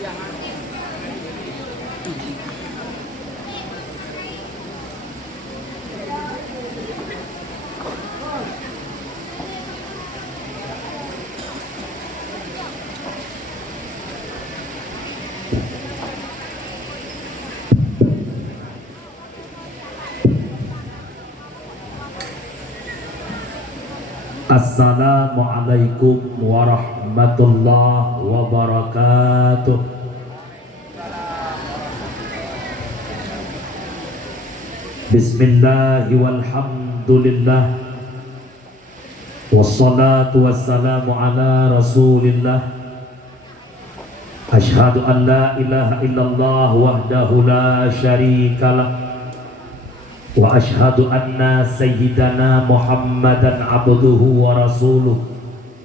Assalamualaikum warahmatullahi wabarakatuh. Bismillahi walhamdulillah, wassalatu wassalamu ala rasulillah. Ashhadu an la ilaha illallah wahdahu la syarikalah, wa ashhadu anna sayyidana Muhammadan abduhu wa rasuluh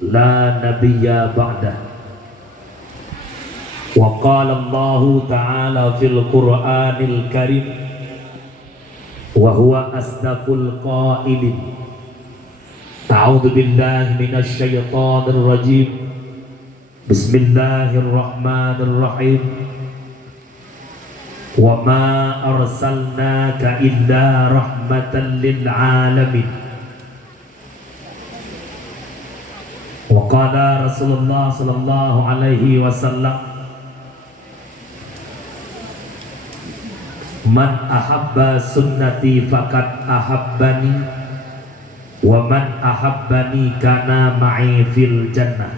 la nabiyya ba'dah. Wa qala Allah ta'ala fil Qur'anil Karim wa huwa asdaqul qailin. A'udzu billahi minasy syaithanir rajim. Bismillahirrahmanirrahim. Wa ma arsalnaka illa rahmatan lil alamin. Wa qala Rasulullah sallallahu alaihi wasallam, man ahabba sunnati faqad ahabbani, wa man ahabbani kana ma'i fil jannah.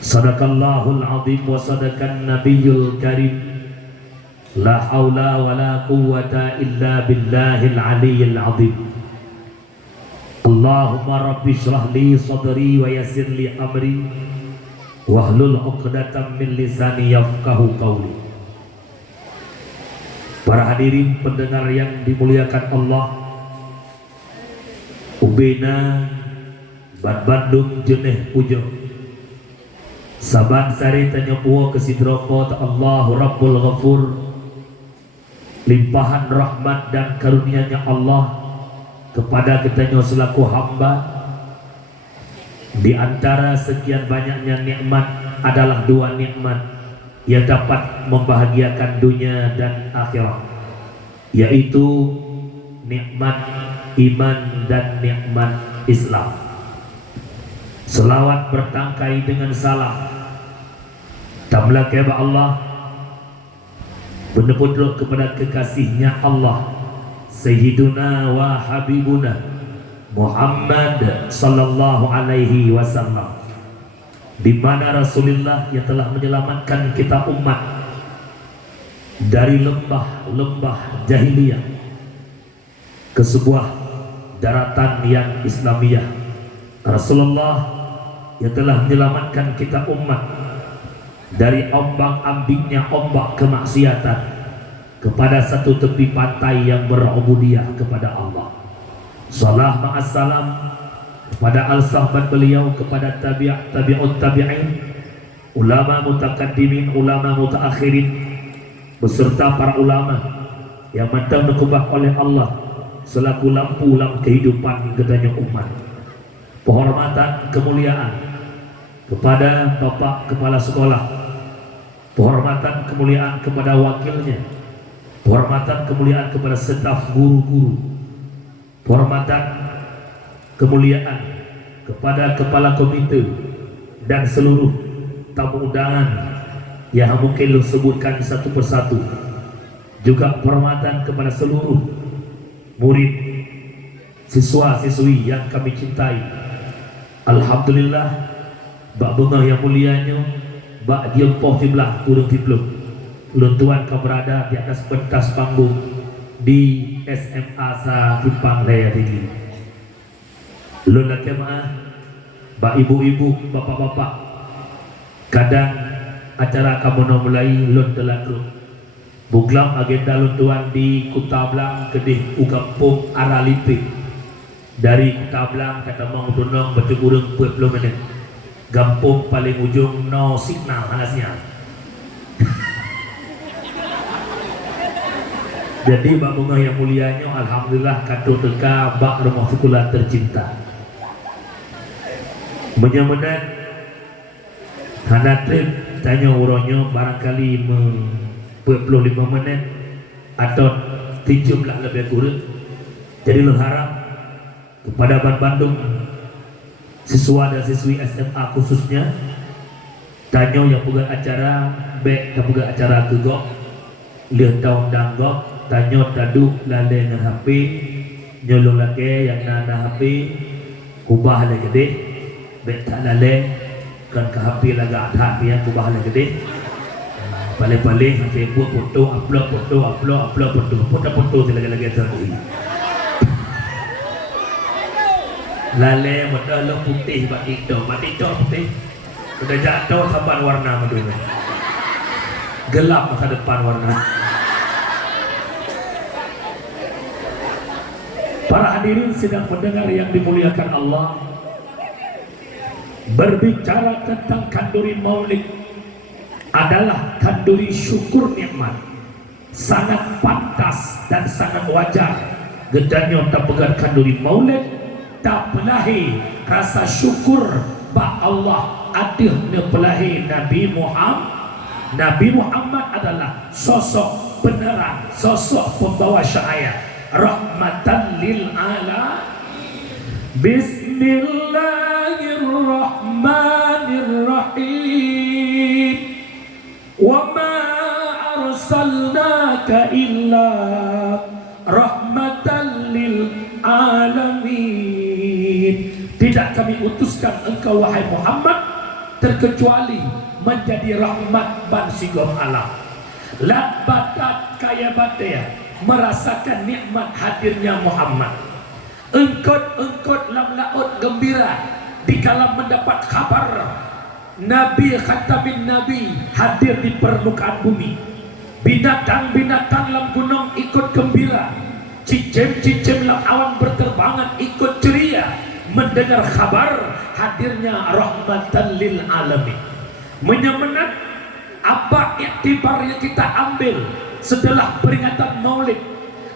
Sadaqallahul azim wa sadaqan nabiyyul karim. La haula wa la quwwata illa billahil aliyyil azim. Allahumma rabbi shrah li sadri wa yassir li amri wahlul 'uqdatam min lisani yafqahu qawli. Para hadirin pendengar yang dimuliakan Allah, ubena Bad Bandung jeneh pujo saban sari tanya puo kesidroko ta Allahu Rabbul Ghafur, limpahan rahmat dan karunia-Nya Allah kepada kita selaku hamba. Di antara sekian banyaknya nikmat adalah dua nikmat yang dapat membahagiakan dunia dan akhirat, yaitu nikmat iman dan nikmat Islam. Selawat bertangkai dengan salam tamlah kepada Allah, benar-benar kepada kekasihnya Allah, Sayyiduna wa Habibuna Muhammad sallallahu alaihi wasallam, di mana Rasulullah yang telah menyelamatkan kita umat dari lembah-lembah jahiliyah ke sebuah daratan yang Islamiyah. Rasulullah yang telah menyelamatkan kita umat dari ombak-ambingnya ombak kemaksiatan kepada satu tepi pantai yang berubudiyah kepada Allah. Salam ma'assalam kepada al-sahabat beliau, kepada tabi'ut tabi'in, ulama mutakaddimin, ulama mutaakhirin, beserta para ulama yang mantap dikubah oleh Allah selaku lampu kehidupan katanya umat. Penghormatan kemuliaan kepada Bapak Kepala Sekolah, penghormatan kemuliaan kepada wakilnya, penghormatan kemuliaan kepada staf guru-guru, penghormatan kemuliaan kepada kepala komite dan seluruh tamu undangan yang mungkin lu sebutkan satu persatu, juga penghormatan kepada seluruh murid, siswa-siswi yang kami cintai. Alhamdulillah, bak bunga yang mulianya, bak dia poh tiblah kurung tibluk luntuan kau berada di atas pentas panggung di SMA Sa Timpang Raya Tinggi. Lun kemaah, bak ibu-ibu, bapak-bapak, kadang acara kamu mulai lun telakru buglam agenda luntuan di Kutablang kedih ugampung Aralipi. Dari Kutablang kata mau dunong bertegurung 20 menit, gampung paling ujung no signal halasnya. Jadi bak bunga yang mulianya, alhamdulillah kado teka bak rumah sekolah tercinta menyamenan hana trip tanya orangnya barangkali 45 menit atau 7 lah lebih kurang. Jadi lo harap kepada Bandung siswa dan siswi SMA khususnya, tanya yang pegang acara baik yang pegang acara gegok lihat tahun danggok, tanya taduk lalai dengan HP nyolong lagi yang nana HP kubah lagi gede baik tak lalai kan ke HP lagi ada HP yang kubah lagi gede paling-paling nanti buat foto upload foto lagi terjadi lalai modal lo putih batito putih udah jatuh sampai warna meduna gelap masa depan warna. Para hadirin sedang mendengar yang dimuliakan Allah, berbicara tentang kanduri maulid adalah kanduri syukur nikmat, sangat pantas dan sangat wajar gedanya tak pegang kanduri maulid tak pelahi rasa syukur ba Allah adilnya pelahi Nabi Muhammad. Nabi Muhammad adalah sosok penerang, sosok pembawa cahaya, rahmatan lil alamin. Bismillahirrahmanirrahim. Wa ma arsalnaka illa rahmatan lil alamin. Tidak kami utuskan engkau wahai Muhammad terkecuali menjadi rahmat bansigom alam. Lat batat kaya batea merasakan nikmat hadirnya Muhammad. Engkot lam laut gembira dikala mendapat kabar Nabi khatamin Nabi hadir di permukaan bumi. Binatang-binatang lam gunung ikut gembira, cicim-cicim lam awan berterbangan ikut ceria mendengar kabar hadirnya rahmatan lil alamin. Menyemenat apa iktibar yang kita ambil setelah peringatan maulid?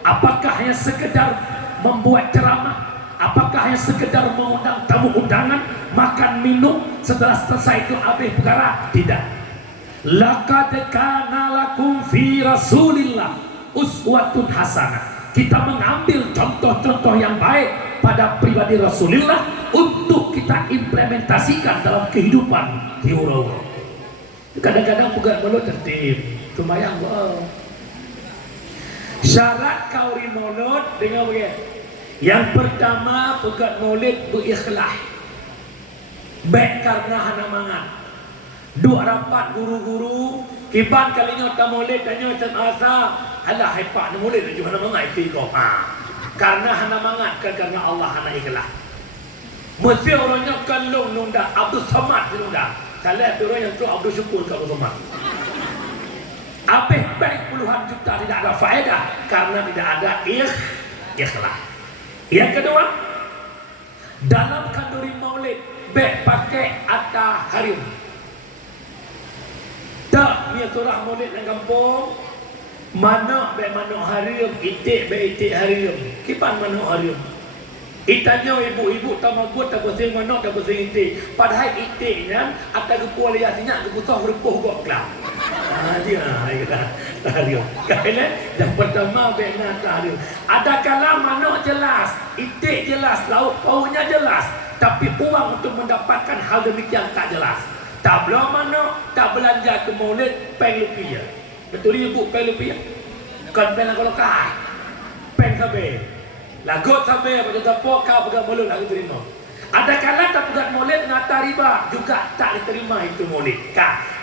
Apakah hanya sekedar membuat ceramah? Apakah hanya sekedar mengundang tamu undangan, makan minum setelah selesai itu habis perkara? Tidak. Laqad kana lakum fi Rasulillah uswatun hasanah. Kita mengambil contoh-contoh yang baik pada pribadi Rasulullah untuk kita implementasikan dalam kehidupan hiura-hura. Kadang-kadang pegang mulut tertib, sembahyang wow. Syarat kauri mulut dengan begini. Yang pertama pegang mulut berikhlas. Baik karena hana mangan. Dua rapat guru-guru, kiban kalinya tak mulut tanya macam asa, alah hebat ni mulut juga hana mangan itu kau. Karena hana mangan, karena Allah hana ikhlas. Mesti orangnya kalung nunda Abdul Samad nunda. Kalau orang yang tu Abdul Syukur kalau Somad. Apa baik puluhan juta tidak ada faedah karena tidak ada ikhlas. Yang kedua, dalam kanduri maulid baik pakai atas harim. Tak dia surah maulid yang kampung mana baik mana harim, itik baik itik harim. Kipan mana harim? Itanya ibu-ibu tak buat tak bersih mana tak bersih itik. Padahal itiknya atas kepual lihatnya keputuh berpuh gok kelam. Dia tahrium. Kerana yang pertama benar tahrium. Ada kala mana jelas, itik jelas, lauk paunya jelas, tapi uang untuk mendapatkan hal demikian tak jelas. Tak belum mana tak belanja ke maulid peng rupiah. Betul ibu peng rupiah? Kan peng kalau kah? Peng sabe. Lagot sampai pada dapur kau pegang mulut nak diterima. Ada kala tak pegang mulut ngata riba juga tak diterima itu mulut.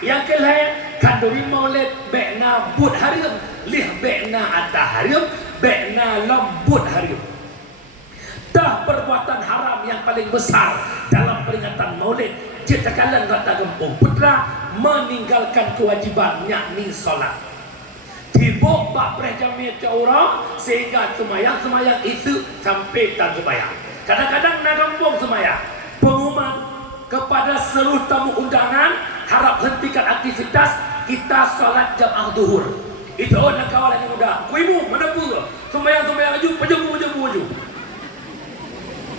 Yang kelain kanduri mulut bekna but harim, lih bekna atas harim, bekna lembut harim. Dah perbuatan haram yang paling besar dalam peringatan maulid. Jika kalian kata gempung putra meninggalkan kewajiban yakni solat. Tibuk bak prejamnya orang sehingga semayang itu sampai tak semayang. Kadang-kadang nak kampung semayang. Pengumuman kepada seluruh tamu undangan harap hentikan aktivitas kita solat jamaah zuhur. Itu nak kawan yang muda. Kuimu mana pun semayang aju paju.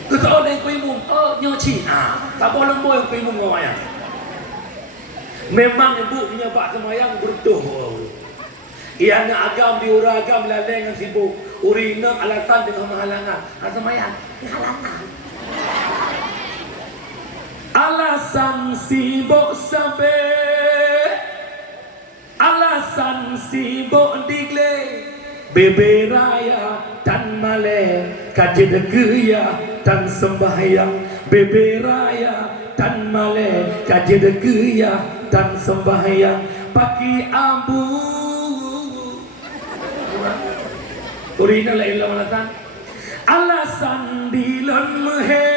Kesoalan kuimu nyoci. Tak boleh boy kuimu ngawaya. Memang ibu punya bak semayang berdoa. Ia nak agam diuragam lalai dengan sibuk. Urina alatan dengan menghalangan. Semayang halangan. Alasan sibuk sampai, alasan sibuk digle, bebe raya dan male, kaji degeya dan sembahyang, bebe raya dan male, kaji degeya dan sembahyang, pagi abu. Urina la ilah alatan, alasan dilon mehe.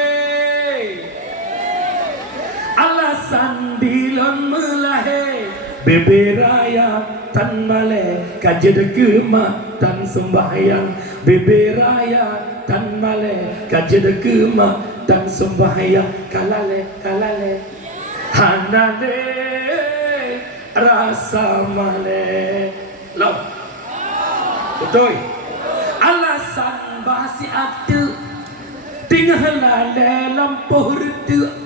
Alasan dilon melahe, bebe raya tan male, kajed kema tan sembahyang, bebe raya tan male, kajed kema tan sembahyang, kalale kalale hanale rasa male lo betul. Alasan basi atu tinggal lale lampu redu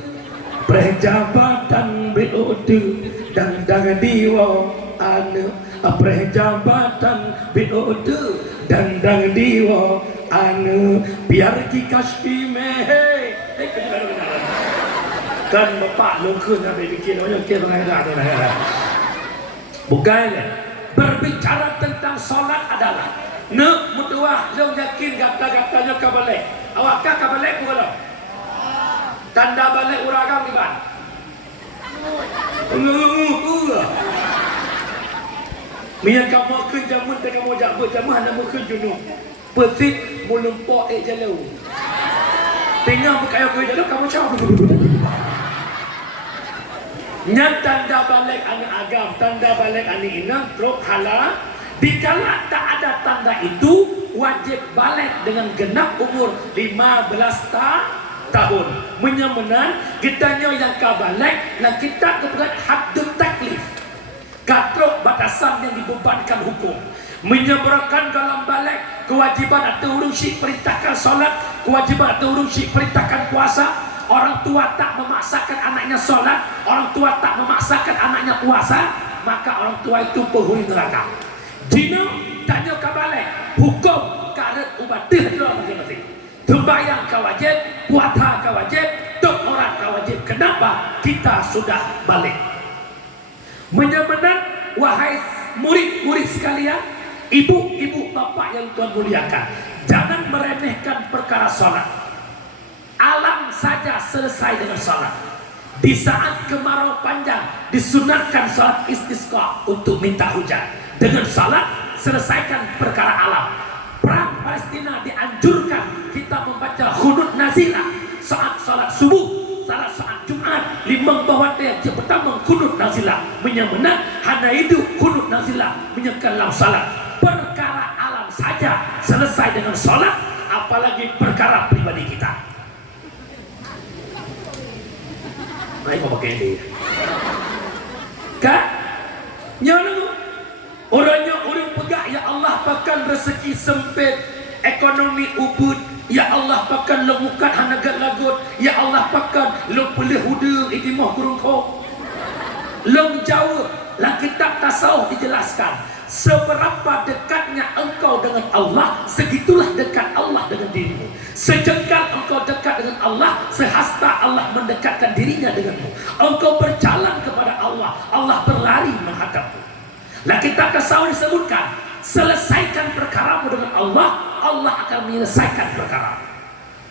Prejabatan BOD dan diwa anu prejabatan BOD dan diwa anu biar kikas mehe kan bapak lu kena bikin orang kira bukan berbicara tentang solat adalah ne mutuah lu yakin kata-katanya kabalik awakkah kabalik bukan tanda balik uragam di mana? Minyak kamu kerjamu tak kamu jak berjamu hanya mungkin junub. Petik melumpuk jalau. Tengah berkaya kau jalau kamu cakap. Nyat tanda balik ane agam, tanda balik ane inang, teruk halal. Dikala tak ada tanda itu, wajib balik dengan genap umur 15 tahun. Menyamenan kitanya yang kabalik dan kita kebetulan haddut taklif. Katrok batasan yang dibebankan hukum. Menyeberangkan dalam balik kewajiban atau urusi perintahkan solat, kewajiban atau urusi perintahkan puasa. Orang tua tak memaksakan anaknya solat, orang tua tak memaksakan anaknya puasa, maka orang tua itu penghuni neraka. Jino tanya kabalik, hukum karet ubat dihlah masing-masing. Sembahyang kawajib, puasa kawajib, doktorat kawajib. Kenapa? Kita sudah balik. Menyamenan wahai murid-murid sekalian, ibu-ibu bapak yang Tuhan muliakan, jangan meremehkan perkara sholat. Alam saja selesai dengan sholat. Di saat kemarau panjang disunatkan sholat istisqa untuk minta hujan. Dengan sholat selesaikan perkara alam. Perang Palestina dianjurkan kita membaca khunut nazilah saat salat subuh, saat Jumat, limang bawah dia pertama khunut nazilah menyamenang hana itu khunut nazilah menyekelam salat. Perkara alam saja selesai dengan salat, apalagi perkara pribadi kita. Mari mau pakai ini. Kan? Nyono orangnya orang pegak, ya Allah pakan rezeki sempit, ekonomi ubud, ya Allah pakan lemukan hanagat lagut, ya Allah pakan lo pelih huda itimah kurung kau. Long jauh lah kitab tasawuf dijelaskan seberapa dekatnya engkau dengan Allah, segitulah dekat Allah dengan dirimu. Sejengkal engkau dekat dengan Allah, sehasta Allah mendekatkan dirinya denganmu. Engkau berjalan kepada Allah, Allah berlari menghadapmu. Lah kita tasawuf disebutkan selesaikan perkaramu dengan Allah, Allah akan menyelesaikan perkara.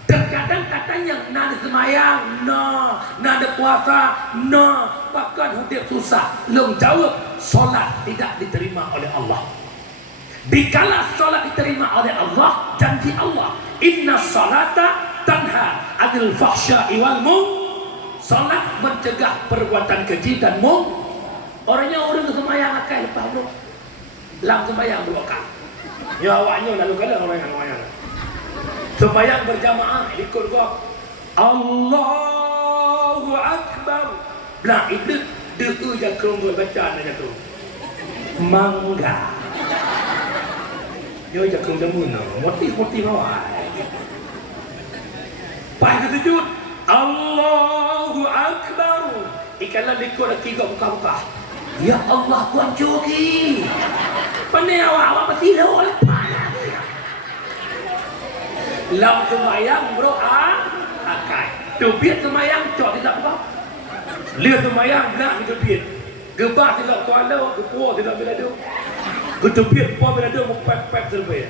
Terkadang katanya nak ada semayang, nak ada puasa, bahkan hidup susah. Long jawab, solat tidak diterima oleh Allah. Dikala solat diterima oleh Allah, janji Allah, inna salata tanha anil fahsya'i wal munkar. Solat mencegah perbuatan keji dan munkar. Orangnya orang tu semayang akai lepas bro, lam semayang berokah. Ya awaknya lalu kala orang yang semayang. Semayang berjamaah ikut gua. Allahu Akbar. Belah itu doa jakung gua baca aja tu. Mangga. Yo jakung demun, motif-motif awak. Pas sujud, Allahu Akbar. ikan lah likut lagi kau buka-buka. Ya Allah Tuan Jogi. Pandai awak pasti lo lah. Lau semayang bro akai. Tubiat semayang cok tidak apa. Lihat semayang nak tubiat. Gebah tidak kuala, kepuah tidak bila tu. Tubiat puah bila tu mupep-pep terbaik.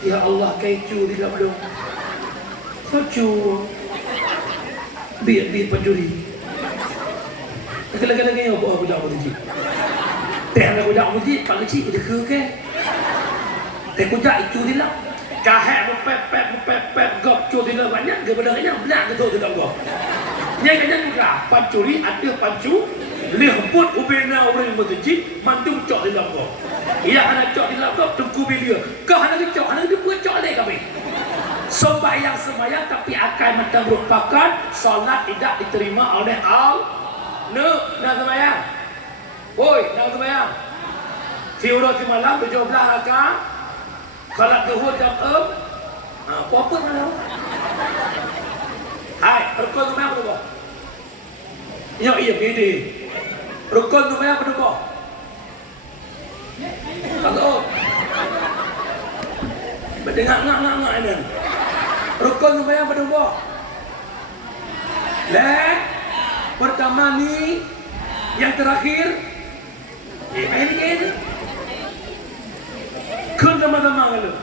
Ya Allah keju tidak belum. Keju. Biar pencuri. Kadang-kadang ni apa aku dah mesti. Teh aku dah mesti pak kecil dia ke. Teh aku dah itu dia lah. Kahek mepep gop cu dia banyak ke bedanya benak ke tu tidak gop. Nyai kan juga pancuri ada pancu lehput ubena orang berjiji mantung cok dia gop. Ia hanya cok dia gop tunggu bila. Kau hanya cok hanya dia buat cok dia kami. Sembahyang semayang tapi akan merupakan solat tidak diterima oleh Allah. Nak semayang. Oi, nak semayang. Si urut si malam 17 rakaat. Salat zuhur jam 6. Apa mana? Hai, rukun semayang berapa? Ya, iya gede. Rukun semayang berapa? Kalau berdengar ngak ini. Rukun semayang berapa? Pertama ni, yang terakhir, ini. Sama-sama lu.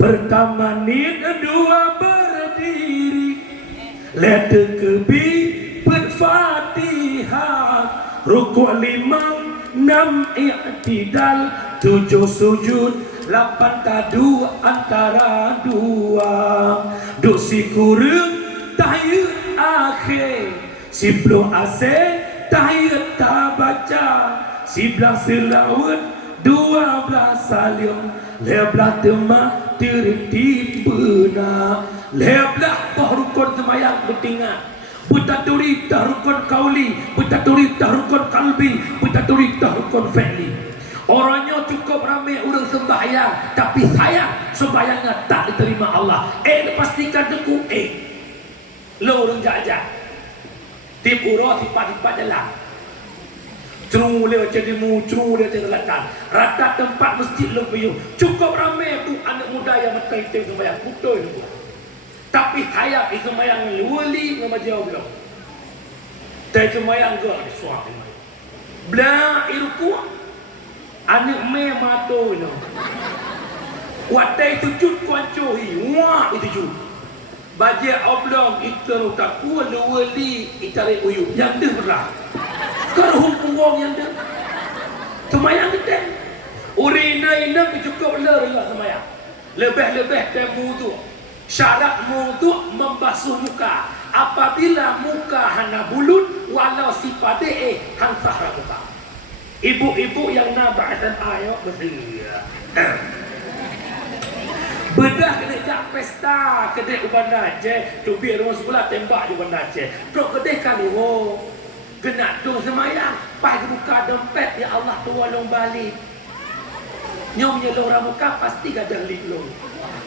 Pertama ni, kedua berdiri, lihat kebi berfatihah, rukuk 5, 6 i'tidal, 7 sujud, 8 tadu antara dua, dosi kurung tahiyat akhir, 10 asing tahiyat tak baca, 11 selawat 12 salim, 15 temah terti benar, 15 rukun semayang bertingkat, betaturi rukun kauli, betaturi rukun kalbi, betaturi rukun fi'li. Orangnya cukup ramai orang sembahyang, tapi sayang sembahyangnya tak diterima Allah. Pastikan teku lo orang jajak tip urut tipat-tipat jalan cerung dia jadi cerung dia jadi latar rata tempat masjid lebih cukup ramai tu anak muda yang betul-betul sembahyang betul itu. Tapi saya sembahyang wali dengan jauh belum saya sembahyang ke suami belah iruku anak mato itu watai sujud kuancuhi wah itu sujud bajak oblong itu tak kuat wali itari uyuk yang dia berah kerhum punggung yang dia semayang kita urina cukup lari lah semayang lebih-lebih temu tu syarat mudu membasuh muka apabila muka hana bulut walau sifat hansah muka ibu-ibu yang nabak dan ayok berdia bedah kena jak pesta kedai uban Aceh tu biar rumah sebelah tembak di uban Aceh pro kedai kali kena tu semayang pas buka dompet ya Allah tolong balik nyom nyelong ramuka pasti gajah liklong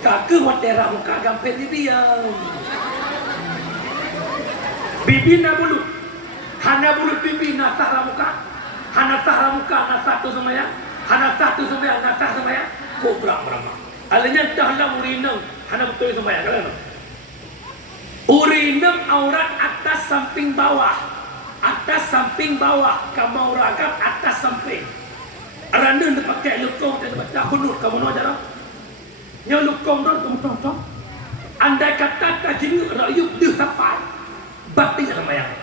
kakek hotel ramuka gampet ni biang bibi na bulut hana bulut bibi na tah ramuka hana tah ramuka na satu semayang hana satu semayang na tah semayang kobra beramah alanya dahlah urinang hana betul semayang kalian urinang aurat atas samping bawah kamau ragam atas samping aranda dia pakai lukong dan baca hunut kamu nak ajar yang lukong don kamu tahu andai kata kajing rayup dia sampai batin semayang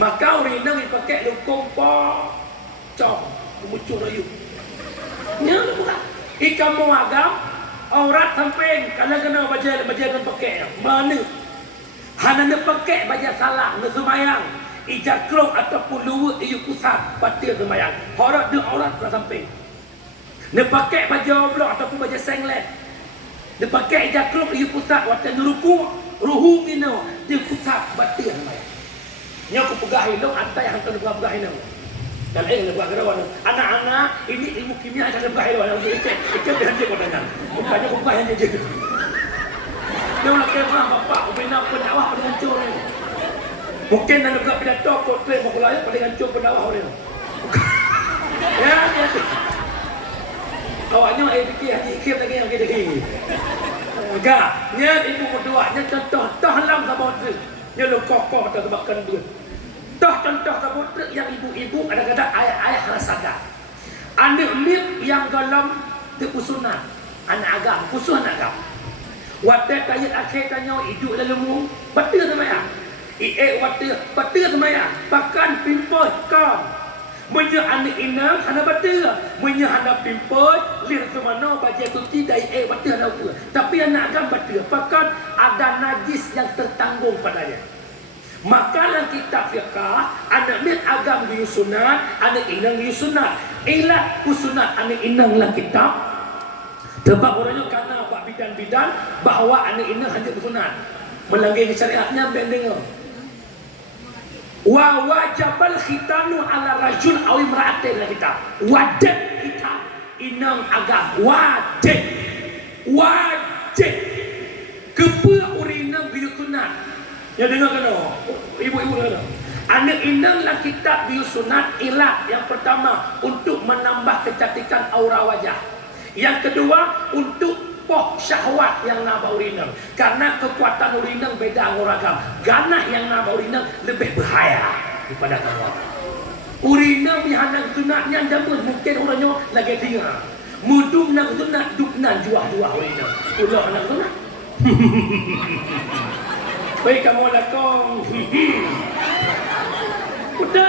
maka urinang dia pakai lukong cong muncul rayup yang bukan ikan muagam aurat samping kalau kena baca dan pakai mana hana nak pakai baca salah nak semayang ijak krok ataupun luwut iu pusat batil semayang horot dia aurat ke samping nak pakai baju blok ataupun baju singlet nak pakai ijak krok iu pusat waktu ruku ruhu ino dia pusat batil semayang nya aku pegahin dong antai yang kena pegahin dong dan nak pegahin anak-anak ini ilmu kimia akan pegahin dong itu biar dia kodangan bukannya pegahin dia dia nak kena bapak ubina penawah pada hancur ni Mungkin nak juga pidato portrait Makulaya paling hancur pendawah dia. Ya, ya. Awaknya fikir Haji Ikim lagi yang kita gini. Enggak, nya ibu berdua, nya contoh halam sabot tu. Nya lu kokoh tak tebakan duit. Contoh sabot tu yang ibu-ibu kadang-kadang ayah-ayah rasakan. Anak lip yang dalam usunan anak agam, usuh anak agam. Wadah tayat akhir tanya hidup dalam mu, betul tu maya. Betul tu maya. Bahkan pimpoi kam. Menya anak inang hana betul. Menya hana pimpoi lir ke mana baju tu dai betul ada apa. Tapi anak agam betul. Bahkan ada najis yang tertanggung padanya. Maka dalam kitab fiqah, anak mit agam di sunat, anak inang di sunat. Ilah sunat anak inang lah kitab. Sebab orangnya karena buat bidan-bidan bahawa anak inang hanya sunat. Melanggar syariatnya ben dengar. Wa wajabal khitanu ala rajul aw imra'atin lah kitab. Wajib kitab inang agam wajib. Kepa urinang bi sunat. Ya dengar kena, ibu-ibu kena. Anak inang lah kitab di sunat ilat yang pertama untuk menambah kecantikan aura wajah. Yang kedua untuk poh syahwat yang nak urinang. Karena kekuatan urinang beda ngoragam. Ganah yang nak urinang lebih bahaya daripada kamu. Urinang bihanan sunatnya jamun mungkin orangnya lagi dengar. Mudum nak sunat duknan juah-juah urinang. Ulah nak sunat. Baik kamu lakong. Udah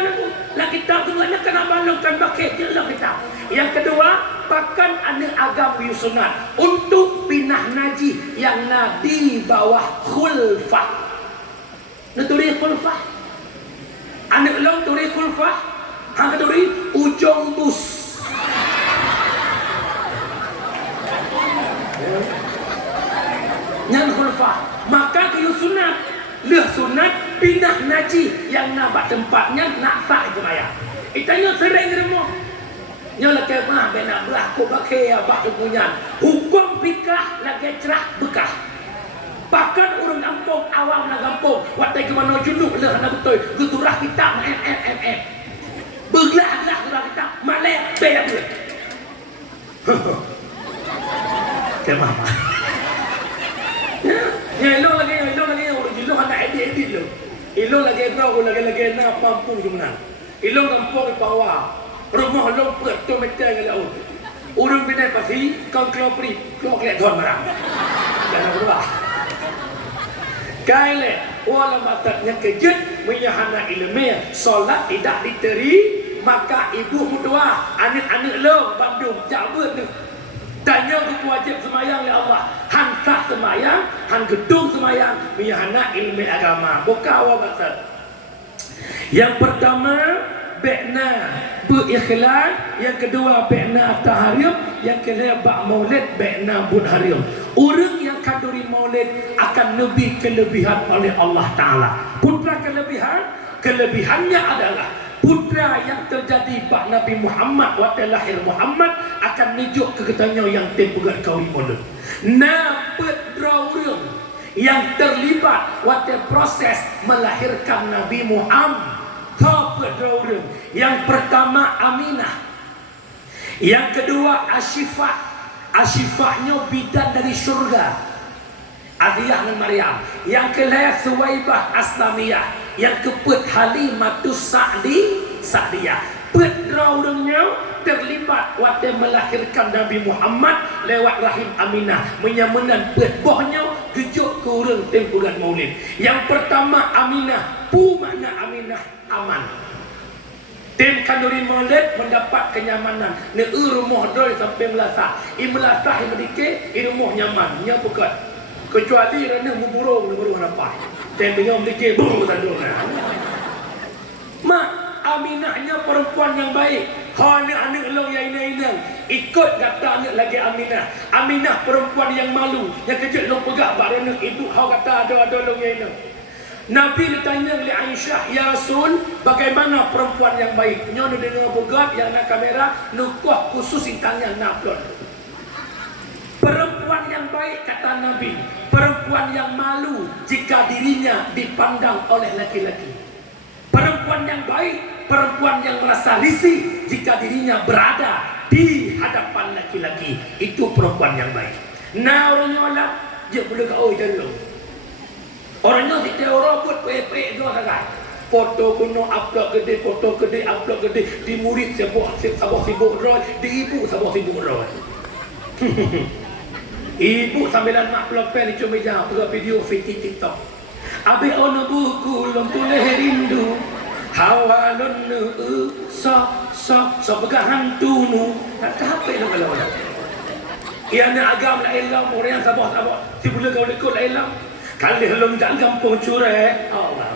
lah kita tu nak kena balungkan bakit je lah kita. Yang kedua, bahkan anak agam sunat untuk pinah naji yang di bawah khulfah. Naturi khulfah. Anak long turi khulfah. Hang turi ujung bus. Yang khulfah. Maka kayu sunat leh sunat pindah naji yang nak buat tempatnya nak tak jemaya. Itanya sering remo. Nya lagi mah benak berlaku pakai abak punya. Hukum fikah lagi cerah bekah. Bahkan orang kampung awam nak kampung waktu ke mana junuk leh nak betul geturah kita bergelah-gelah geturah kita malek beyak. Kemah. Ya, ilong lagi orang ilong ada edit lo. Ilong lagi draw lagi nak mampu cuma. Ilong kampung di bawah. Rumah long perut tu meter ke laut. Urung pindah pasti kau kelopri, kau kelak tuan marah. Dan berubah. Kaile, wala mataknya kejut menyahana ilmiah, solat tidak diteri, maka ibu berdoa, anak-anak lo Bandung jabut tu. Tanya aku wajib semayang ya Allah. Han sah semayang, han gedung semayang, menyahana ilmu agama. Bukan awak kata. Yang pertama, bekna berikhlas. Yang kedua, bekna tahariyum. Yang ketiga, bak maulid, bekna bun hariyum. Orang yang kanduri maulid akan lebih kelebihan oleh Allah Ta'ala. Putra kelebihannya adalah putra yang terjadi bak Nabi Muhammad waktu lahir Muhammad akan nijuk ke ketanya yang tempugat kawi mulut. Napet drawurung yang terlibat waktu proses melahirkan Nabi Muhammad. Napet drawurung. Yang pertama Aminah. Yang kedua Asyifah. Asyifahnya bidan dari syurga. Adiyah dan Maryam. Yang kelihatan Suwaibah Aslamiyah. Yang keput Halimatus Sa'diyah. Pedrawurungnya terlibat waktu melahirkan Nabi Muhammad lewat rahim Aminah. Menyamanan pedbohnya gejuk ke orang tempuran maulid. Yang pertama Aminah. Pu makna Aminah aman. Tim kanduri maulid mendapat kenyamanan. Ni rumah doi sampai melasah. Melasah medike, rumah nyaman. Nya bukan. Kecuali kerana burung nampak. Dan dengan medike burung tanduk. Mak Aminahnya perempuan yang baik. Anak long yang inang ikut kata anak lagi Aminah. Aminah perempuan yang malu. Yang kecil long pegak barang ibu hau kata ada long yang inang. Nabi ditanya oleh Aisyah, ya Rasul, bagaimana perempuan yang baik? Nyonya dengan bogat yang nak kamera, nukuh khusus intannya naplon. Perempuan yang baik kata Nabi, perempuan yang malu jika dirinya dipandang oleh laki-laki. Perempuan yang baik, perempuan yang merasa risih jika dirinya berada di hadapan laki-laki, itu perempuan yang baik. Nah orangnya malah dia boleh kau jalan. Orangnya tidak orang buat pek-pek tu sangat. Foto kuno upload gede, foto gede, upload gede. Di murid sabuk sibuk roy, di ibu sabuk sibuk roy. Ibu sambilan mak pelopel di meja buat video fiti TikTok. Abi ono buku lom tulis rindu. Hawalun so pegang hantu nu. Tak apa itu kalau. Ia nak agam la ilam orang yang sabah si boleh kau ikut la ilam. Kali helum jangan kampung curai. Allah.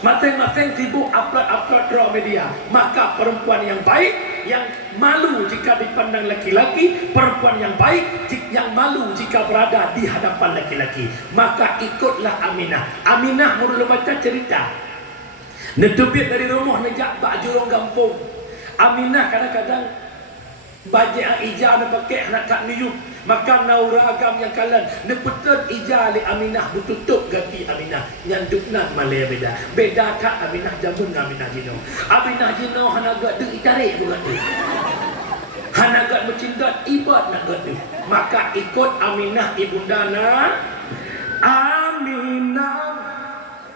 Masing-masing sibuk upload raw media. Maka perempuan yang baik, yang malu jika dipandang laki-laki, perempuan yang baik yang malu jika berada di hadapan laki-laki, maka ikutlah Aminah. Aminah mula baca cerita netubit dari rumah nejak baju orang kampung. Aminah kadang-kadang baju yang ija nak pakai nak kat niup, maka nauragam yang kalan nepetut ija li Aminah bututup ganti Aminah nyandukna malaya beda kak Aminah jamun Aminah jino. Aminah jino hanaga dek itarik bukan tu, hanaga mencinta ibad nak gadu, maka ikut Aminah ibundana. Aminah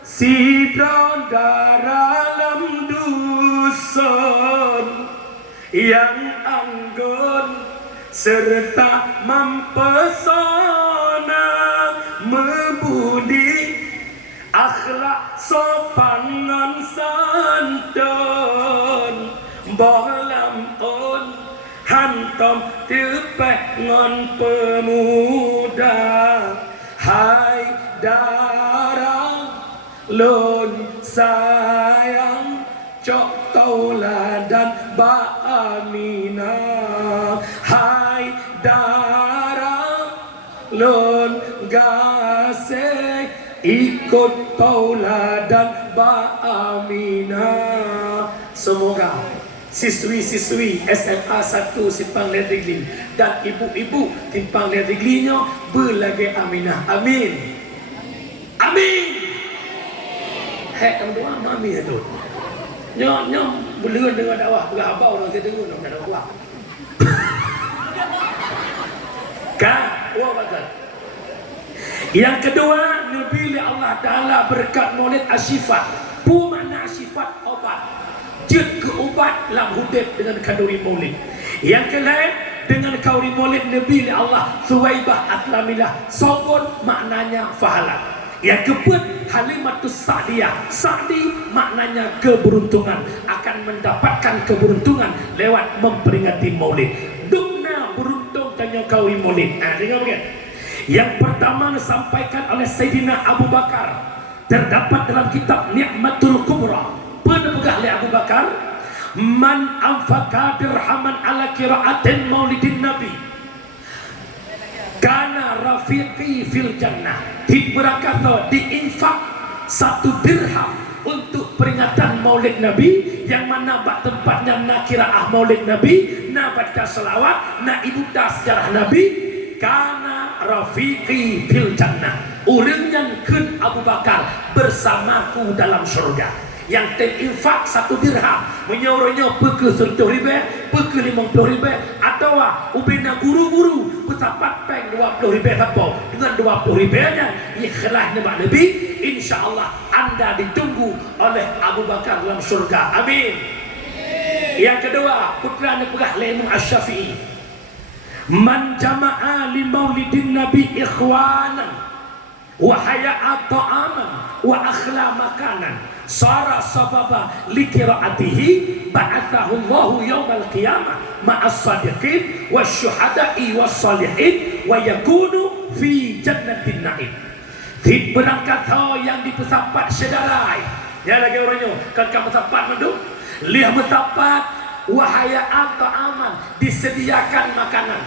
si darah dalam dusun yang anggun serta mempesona, membudi akhlak sopan ngan santun, bolam on hantom tepek ngan pemuda. Hai darah lon sayang cok tauladan ba Aminah. Hai darah lon gasek ikut tauladan ba Aminah. Semoga siswi-siswi SMA 1 Simpang Ledegli dan ibu-ibu Simpang Ledegli-nya berlagi Aminah. Amin. Amin. Hek kamu doa mami tu. Nyom boleh dengar dakwah berabau orang saya dengar nak dakwah. Kan, betul. Yang kedua, Nabi Allah Taala berkat Maulid Asyifat. Pu makna Asyifat obat. Jut ke obat lam hudib dengan kanduri Maulid. Yang kelain dengan kauri Maulid Nabi Allah Suwaibah Atlamilah. Sobun maknanya fahalat. Yang keempat, Halimatus Sa'diyah. Sa'di maknanya keberuntungan, akan mendapatkan keberuntungan lewat memperingati Maulid. Dukna beruntung tanya kauri Maulid. Dengar bagian. Yang pertama disampaikan oleh Sayyidina Abu Bakar, terdapat dalam kitab Ni'matul Kubra. Penepegah oleh Abu Bakar, man anfaqa dirhaman ala qiraatin Maulidin Nabi kana rafiqi fil jannah. Berkata diinfak 1 dirham untuk peringatan Maulid Nabi, yang mana bak tempatnya nak kiraah Maulid Nabi, nak baca selawat, nak ibuta sejarah Nabi, kana rafiqi fil jannah. Orang yang kun Abu Bakar bersamaku dalam surga. Yang terinfak 1 dirham menyorongnya peke 100 ribu, peke 50 ribu, atau ubina guru-guru bersapat peng 20 ribu apa dengan 20 ribu nya ikhlasnya Mak Nabi, insya-Allah anda ditunggu oleh Abu Bakar dalam surga. Amin. Yang kedua, putra nepegah Imam Asy-Syafi'i, man jama'a li maulidin nabi ikhwanan wa haya'a ta'aman wa akhla makanan sara sababa likiraatihi ba'athahu Allahu yawmal qiyamah ma'as sadiqin wasyuhada'i wassalihin wa yakunu fi jannatin na'im. Berangkat yang dipesapat sedarai ya lagi orangnya kan kamu sapat menduk lihat mesapat wahayaan ta'aman disediakan makanan,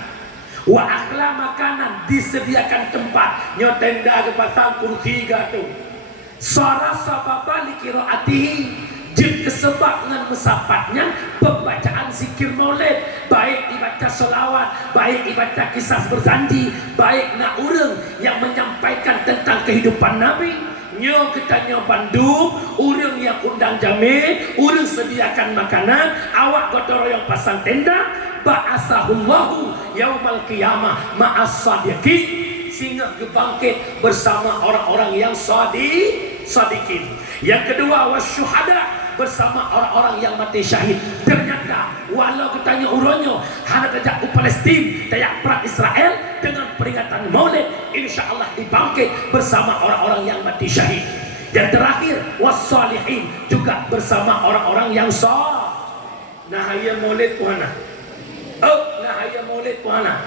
wa akhla makanan disediakan tempat nyo tenda ke pasang kursi gatu sara sababa likiraatihi jin kesebab dengan mesapatnya pembacaan zikir maulid, baik dibaca selawat, baik dibaca kisah berjanji, baik nak urang yang menyampaikan tentang kehidupan Nabi, nyo ketanya bandung, urang yang undang jamin, urang sediakan makanan, awak gotong royong pasang tenda, ba'asahullahu yaumal qiyamah ma'as sadiqin, sehingga bangkit bersama orang-orang yang sadiqin. Yang kedua, wasyuhada, bersama orang-orang yang mati syahid. Ternyata walau ketanya uronyo hana kerja Palestin tayak perang Israel dengan peringatan Maulid, insyaallah dibangkit bersama orang-orang yang mati syahid. Dan terakhir, wassalihin, juga bersama orang-orang yang saleh. Nah, ya Maulid puana. Maulid puana.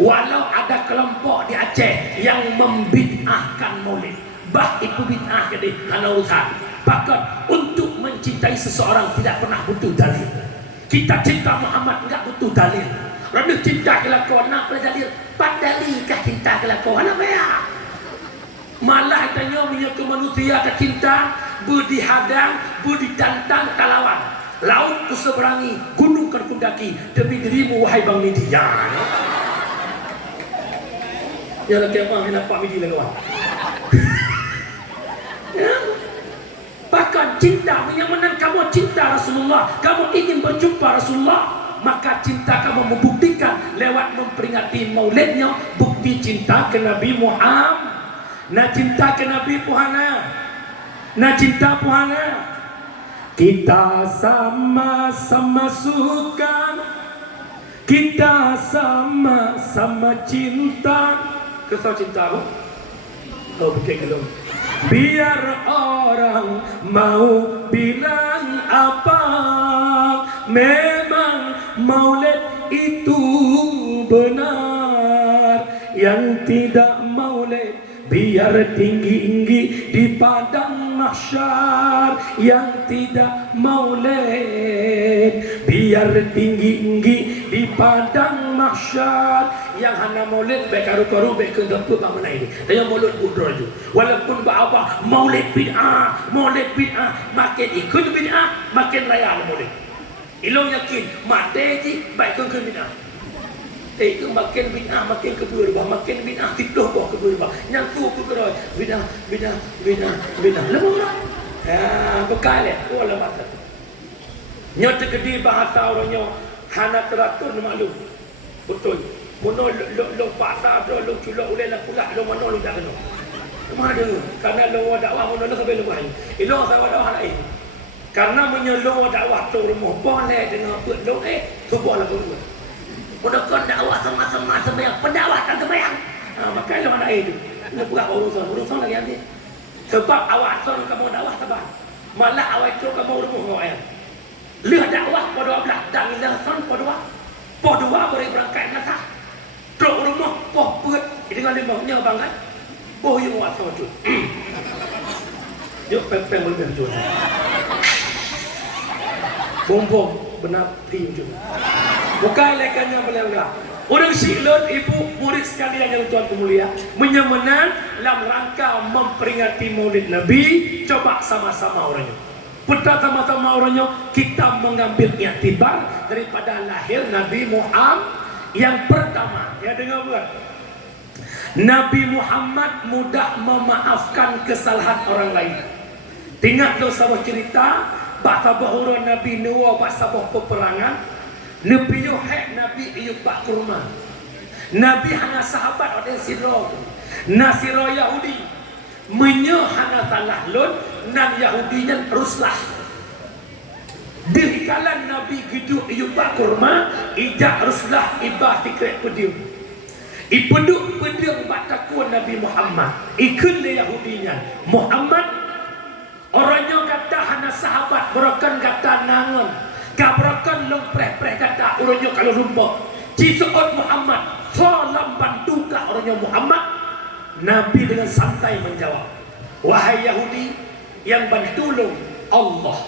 Walau ada kelompok di Aceh yang membid'ahkan Maulid, bah itu bid'ah jadi hana urusan. Bahkan untuk mencintai seseorang tidak pernah butuh dalil. Kita cinta Muhammad enggak butuh dalil. Rada cinta kelakuan nak dalil. Padalikah cinta kelakuan apa ya? Malah tanya punya ke manusia ke cinta budi hadang, budi tantang kalawan. Laut ku seberangi, gunung kan ku daki demi dirimu wahai Bang Midi. Ya lagi apa nak Pak Midi lawan. Ya. Bahkan cinta yang menang, kamu cinta Rasulullah, kamu ingin berjumpa Rasulullah, maka cinta kamu membuktikan lewat memperingati maulidnya, bukti cinta ke Nabi Muhammad. Nah cinta ke Nabi Puhana, nah cinta Puhana, kita sama-sama suka, kita sama-sama cinta. Kesal cinta apa? Kau bikin gelung. Biar orang mau bilang apa, memang maulid itu benar. Yang tidak maulid biar tinggi-tinggi di padang mahsyar. Yang tidak maulid biar tinggi-tinggi di padang mahsyar. Yang hana maulid baik karu-karu baik kegempur bang mana ini. Tanya maulid budro ju. Walaupun apa maulid bid'ah, makin ikut bid'ah, makin raya maulid. Ilong yakin mati ji baik ke bid'ah. Itu makin bid'ah makin keberubah, makin bid'ah tidur bah keberubah. Yang tu aku keroi bid'ah. Lemah lah. Ya bekal ya. Wala mata. Nyata gede bahasa orangnya hana teratur maklum. Betul. Mono lo paksa lo culak ulai lah pula lo mana lo dah kena. Mana karena lo dakwah mono lo sampai lo bahan. Ilo saya dakwah lain. Karena menyelo dakwah tu rumah boleh dengan buat lo tu boleh buat. Mono kon dakwah sama-sama sembahyang, pendakwah tak sembahyang. Maka lo mana itu. Ini bukan urusan lagi nanti. Sebab awak son kamu dakwah sabar. Malah awak tu kamu rumah awak. Lihat dakwah pada belah dan lihat son pada boleh berangkat nasah. Truk rumah poh perut dengan limaunya bangkat. Poh yang awak sama tu. Yuk pempeng boleh tu. Bom benar tim tu. Bukan lekannya belah-belah. Orang Syilon, ibu murid sekalian yang tuan mulia, menyemenan dalam rangka memperingati Maulid Nabi. Coba sama-sama orangnya. Pertama-tama orangnya kita mengambil iktibar daripada lahir Nabi Muhammad. Yang pertama, ya dengar bukan? Nabi Muhammad mudah memaafkan kesalahan orang lain. Ingat lo sebuah cerita, bahasa bahura Nabi Nuh, bahasa sebuah peperangan. Nabi Yuhek, Nabi Iyub bak kurma. Nabi hanya sahabat ada sirah. Nasirah Yahudi. Menyo hanya salah lun, nan Yahudinya ruslah. Dirikalan Nabi hidup Iyubak kurma, ijak ruslah ibah tikrek pedium. Ipeduk pedium bak takut Nabi Muhammad. Ikut le Yahudinya. Muhammad orangnya kata hana sahabat, berokan kata nangon. Kabrokan long preh-preh kata orangnya kalau rumput. Cisukot Muhammad, salam bantu kah orangnya Muhammad. Nabi dengan santai menjawab, wahai Yahudi yang bantu lo Allah.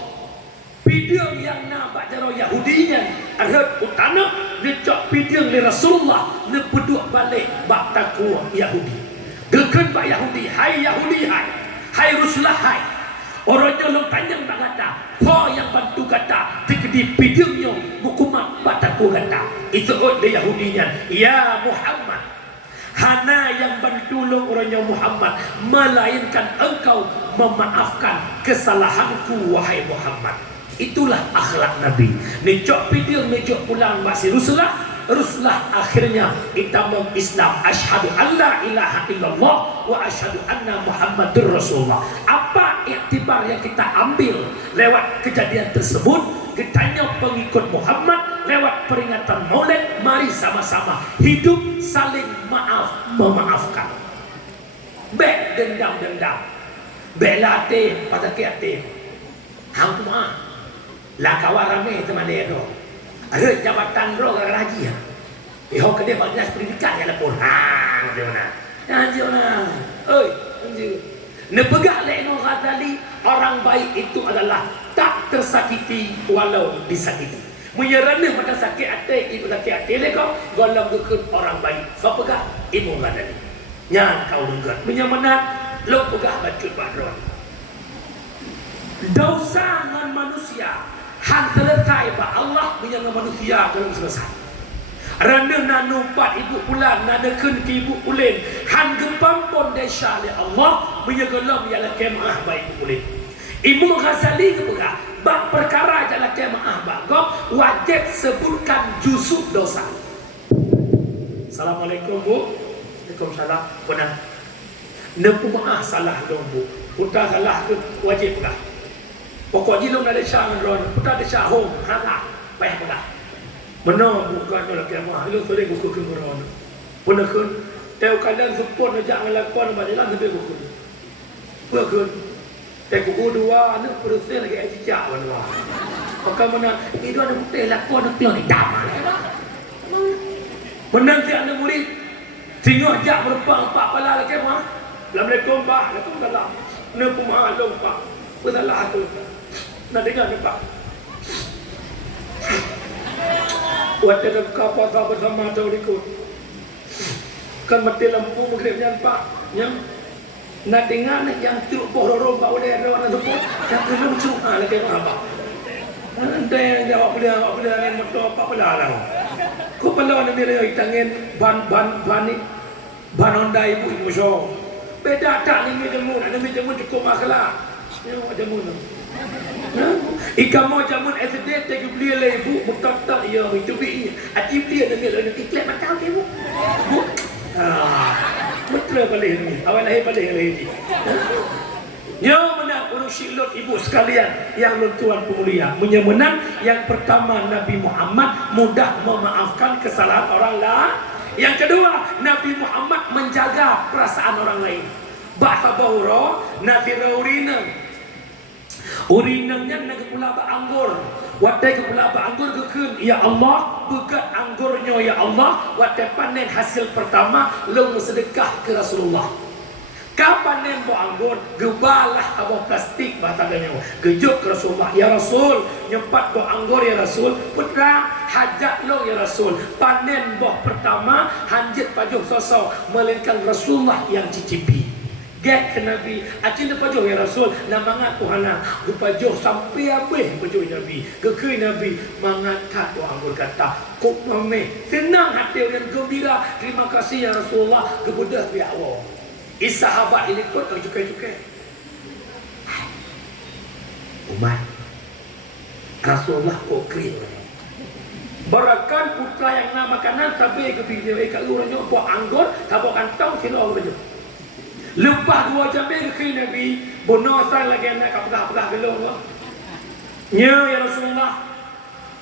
Pidung yang nampak jaro Yahudinya arhat utana lecok pidung li Rasulullah le peduk balik bak takwa Yahudi. Geken bak Yahudi, hai Yahudi hai Rasulullah hai. Orangnya lo tanya bak kata, kau yang bantu kata di pidungnya hukuman bak takwa kata. Itu le Yahudinya, ya Muhammad hana yang bantulung orangnya Muhammad, melainkan engkau memaafkan kesalahanku wahai Muhammad. Itulah akhlak Nabi. Necok video necok pulang masih Rasulullah akhirnya kita Islam, asyhadu alla ilaha illallah wa asyhadu anna Muhammadur Rasulullah. Apa iktibar yang kita ambil lewat kejadian tersebut? Kitanya pengikut Muhammad lewat peringatan Maulid, mari sama-sama hidup saling memaafkan. Bek dendam, bela hati pada hati. Hang mah lah kawan ramai teman dia tu. Ada jabatan roh raji ya. Ihok dia bagian pendidikan ya lapor. Ha, dia mana? Janji mana? Oi, janji. Nepegak lekno Ghazali, orang baik itu adalah tak tersakiti walau disakiti. Menyerana pada sakit hati, itu sakit hati leko, golong gekun orang baik. So pegak Imam Ghazali. Nyan kau dengar. Menyamana lo pegak bacut badron. Dosa non manusia han selesai ba Allah menyang manusia belum selesai. Rana nanumpat ibu pulang nadakeun ke ibu ulin han gepampon desa le Allah menyegelam ya la kemah ba ibu ulin. Ibu Ghazali kebuka bab perkara jala kemah ba gok wajib sebutkan jusuk dosa. Assalamualaikum Bu. Waalaikumsalam. Punah. Nepu maaf salah dong Bu. Putar salah tu wajib lah. Pokok jilong ada syang ron, putar ada syahong, halak, payah putar. Benar bukan orang kiamah, lu boleh buku kemuran. Benar kan? Tahu kalian support aja ngelakon badilan lebih buku. Bukan. Tahu dua, nak persen lagi aja jauh mana. Pakai mana? Itu ada bukti lakon nak kelon hitam mana? Benar si anak murid, tinggal jak berpang pak pala lagi mah. Assalamualaikum Pak, Waalaikumsalam. Nak pemahalang Pak, bersalah tu. Nak dengar ni Pak. Waktu ada kapal bersama jauh ikut. Kan mati lampu maghribnya Pak. Yang nak dengar nak yang curuk bororo Pak oleh ada orang support. Yang belum curuk lagi apa? Nanti yang jawab beliau yang motor Pak pelarang. Kau pelarang ni dia tangin ban Honda ibu show. Beda tak ni jamun cukup akhlak. Yang jamun. Ikan mau jamun SD tegi beli lah ibu berkata ya itu bi aci beli ada ni iklan macam ke bu betul balik ni awak lahir balik lagi ya menang urus silot ibu sekalian yang tuan pemulia menang yang pertama Nabi Muhammad mudah memaafkan kesalahan orang lain. Yang kedua, Nabi Muhammad menjaga perasaan orang lain. Bahasa bahura Nabi Raurina urinangnya nak pula anggur. Watai pula anggur gekun ya Allah begat anggurnya ya Allah watai panen hasil pertama lu sedekah ke Rasulullah. Kapan nembo anggur gebalah abah plastik batangnya gejuk ke Rasulullah ya Rasul nyempat bo anggur ya Rasul putra hajat lo ya Rasul panen boh pertama hanjit pajuh sosok melainkan Rasulullah yang cicipi get ke Nabi acin pajuh ya Rasul namanya Tuhana pajuh sampai habis pajuh Nabi gekui Nabi mengangkat bo anggur kata kok mame senang hati dan gembira terima kasih ya Rasulullah kebudah ya Allah. Sahabat ini pun cukai-cukai. Umat Rasulullah kokri. Barakan putra yang nama kanan tapi ke video kalau orangnya buat anggur, tak buat kantong sila orang baju. Lepas 2 jam ke Nabi, bonosan lagi nak kapal gelong. Ya Rasulullah.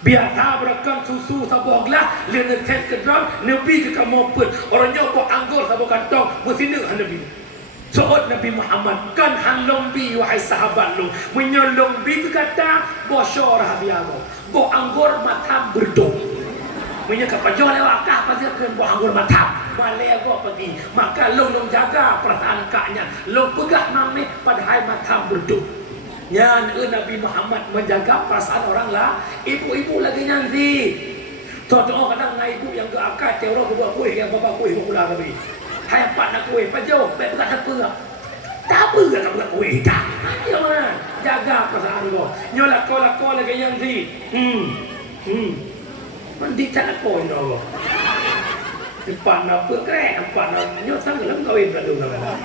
Biasa berakan susu sabuh gelas lena tes kedron Nabi ke kamu pun orangnya buat anggur sabuh kantong bersini Nabi soal Nabi Muhammad kan halombi wahai sahabat lu menyolombi ke kata bosor habiamu buat anggur matam berdong menyeka pajuh lewat kah pasal kan buat anggur matam malai gua pergi maka lu jaga perasaan kaknya lu pegah namik padahal matam berdong. Yang Nabi Muhammad menjaga perasaan orang lah. Ibu-ibu lagi nanti. Tuan-tuan kadang dengan ibu yang keakal teori buat kuih yang bapak kuih pula Nabi. Hai empat nak kuih pajau, baik bukan apa lah. Tak apa tak buat kuih tak. Ya mana? Jaga perasaan kau. Nyolak-kolak lagi yang nanti. Mandi tak nak kau Allah. Empat apa keren, empat nyo sang dalam kawin beradu nama.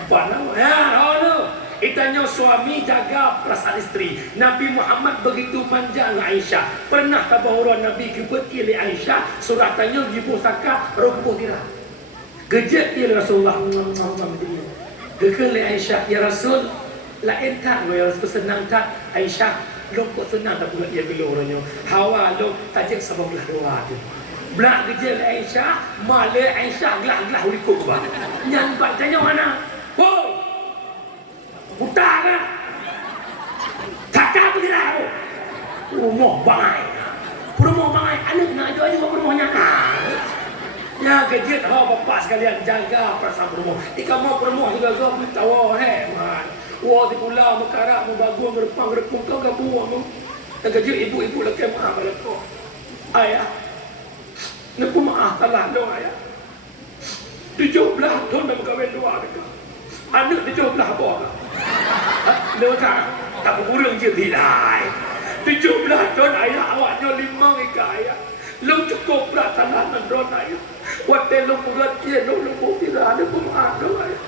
Empat nama. Ya, oh itanya suami jaga perasaan isteri. Nabi Muhammad begitu manja dengan Aisyah. Pernah tak bahawa Nabi kebeti oleh Aisyah, surah tanya jibu saka rumpuh dirah. Gejek dia Rasulullah. Gekele Aisyah, ya Rasul, lain tak ya Rasul senang tak Aisyah. Lo kok senang tak pula dia bila orangnya. Hawa lo tajik sabang belah dua tu. Belak gejek Aisyah, malah Aisyah gelah-gelah ulikuk bah. Nyampak tanya mana? Oh, buta kan? Cakap pergi dah. Rumah bangai. Rumah bangai. Anak nak aja rumahnya. Ya kejut bapak sekalian jaga perasaan rumah. Jika mau rumah juga kau tahu hemat. Wah di pulau mekarak mau bagus gerepang kau gak buang. Dan kejut ibu-ibu lagi maaf pada kau. Ayah, nak maaf kalah dong ayah. 17 tahun dah berkahwin dua dekat. Anak 17 bawah. Lepas tak berkurang je tidak. 17 tahun ayah awaknya 5 ika ayah. Long cukup berat tanah dan drone ayah. Waktu long berat dia long tidak ada pemaaf dong ayah.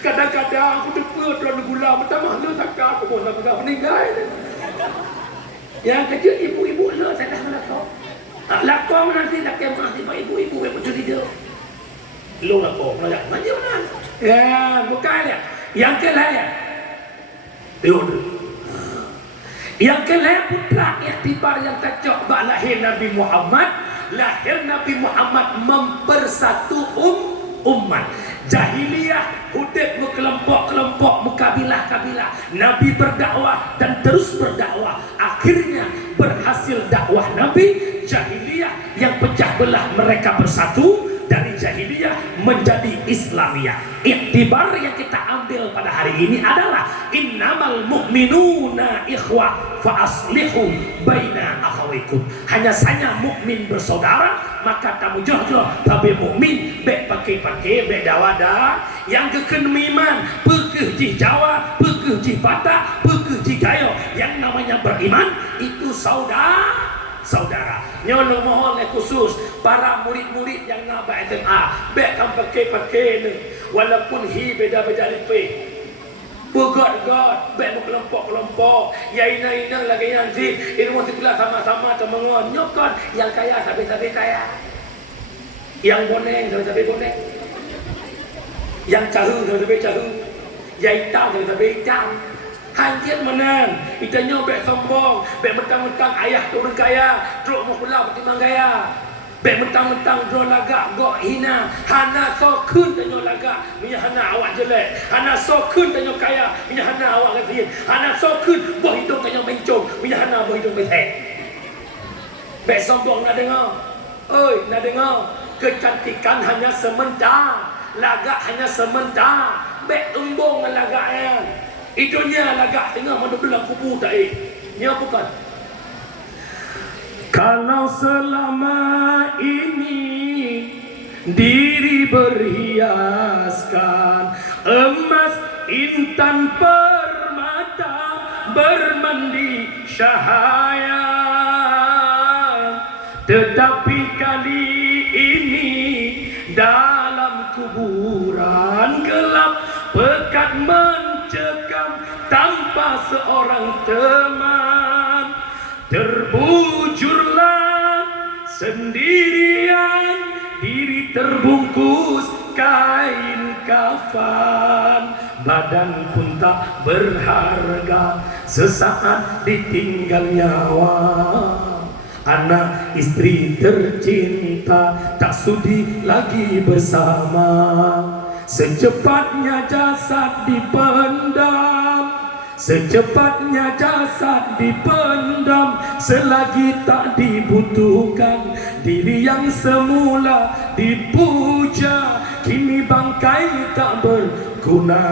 Kadang-kadang aku dekat drone gula macam mana sakit aku pun nak meninggal. Yang kecil ibu-ibu lo saya dah melakau. Lakau nanti nak kemah ibu-ibu yang betul dia. Lo lakau melajak mana mana. Ya bukan ya. Yang kelaya. Yang kelaya putra iktibar yang tercok bak lahir Nabi Muhammad. Lahir Nabi Muhammad mempersatu umat. Jahiliyah hudib berkelompok-kelompok, berkabilah-kabilah. Nabi berdakwah dan terus berdakwah. Akhirnya berhasil dakwah Nabi. Jahiliyah yang pecah belah mereka bersatu. Dari jahiliyah menjadi Islamiyah. Iktibar yang kita ambil pada hari ini adalah innamal mu'minuna ikhwah fa aslihu baina akhawaikum. Hanya saja mukmin bersaudara, maka kamu joh-joh tapi mukmin bek pakai bek dawada yang keken iman pekeh ji Jawa, pekeh ji Batak, pekeh ji Gayo. Yang namanya beriman itu saudara. Nyono mohon khusus para murid-murid yang nak SMA, bek kan pakai ni. Walaupun beda-beda lipe. Begot-got, bek berkelompok-kelompok. Ya ina lagi nanti ilmu sekolah sama-sama temengon. Nyokot yang kaya sampai kaya. Yang boneng sampai boneng. Yang cahu sampai cahu. Yang hitam sampai hitam. Hanjir menang, itanya bek sombong, bek mentang-mentang ayah turun kaya, drok mau pulau bertimbang gaya. Bek mentang-mentang drok lagak, gok hina, hana sokun tanya lagak, minyak hana awak jelek, hana sokun tanya kaya, minyak hana awak kasihin, hana sokun buah hidung tanya mencong, minyak hana buah hidung betek. Bek sombong nak dengar, oi nak dengar, kecantikan hanya sementara, lagak hanya sementara, bek embong lagaknya. Itunya lagak tengah mana dalam kubu tak Nya bukan. Kalau selama ini diri berhiaskan emas intan permata bermandi cahaya, tetapi kali ini dalam kuburan gelap pekat mencekam tanpa seorang teman, terbujurlah sendirian, diri terbungkus kain kafan, badan pun tak berharga sesaat ditinggal nyawa. Anak istri tercinta tak sudi lagi bersama. Secepatnya jasad dipendam, secepatnya jasad dipendam, selagi tak dibutuhkan diri yang semula dipuja, kini bangkai tak berguna.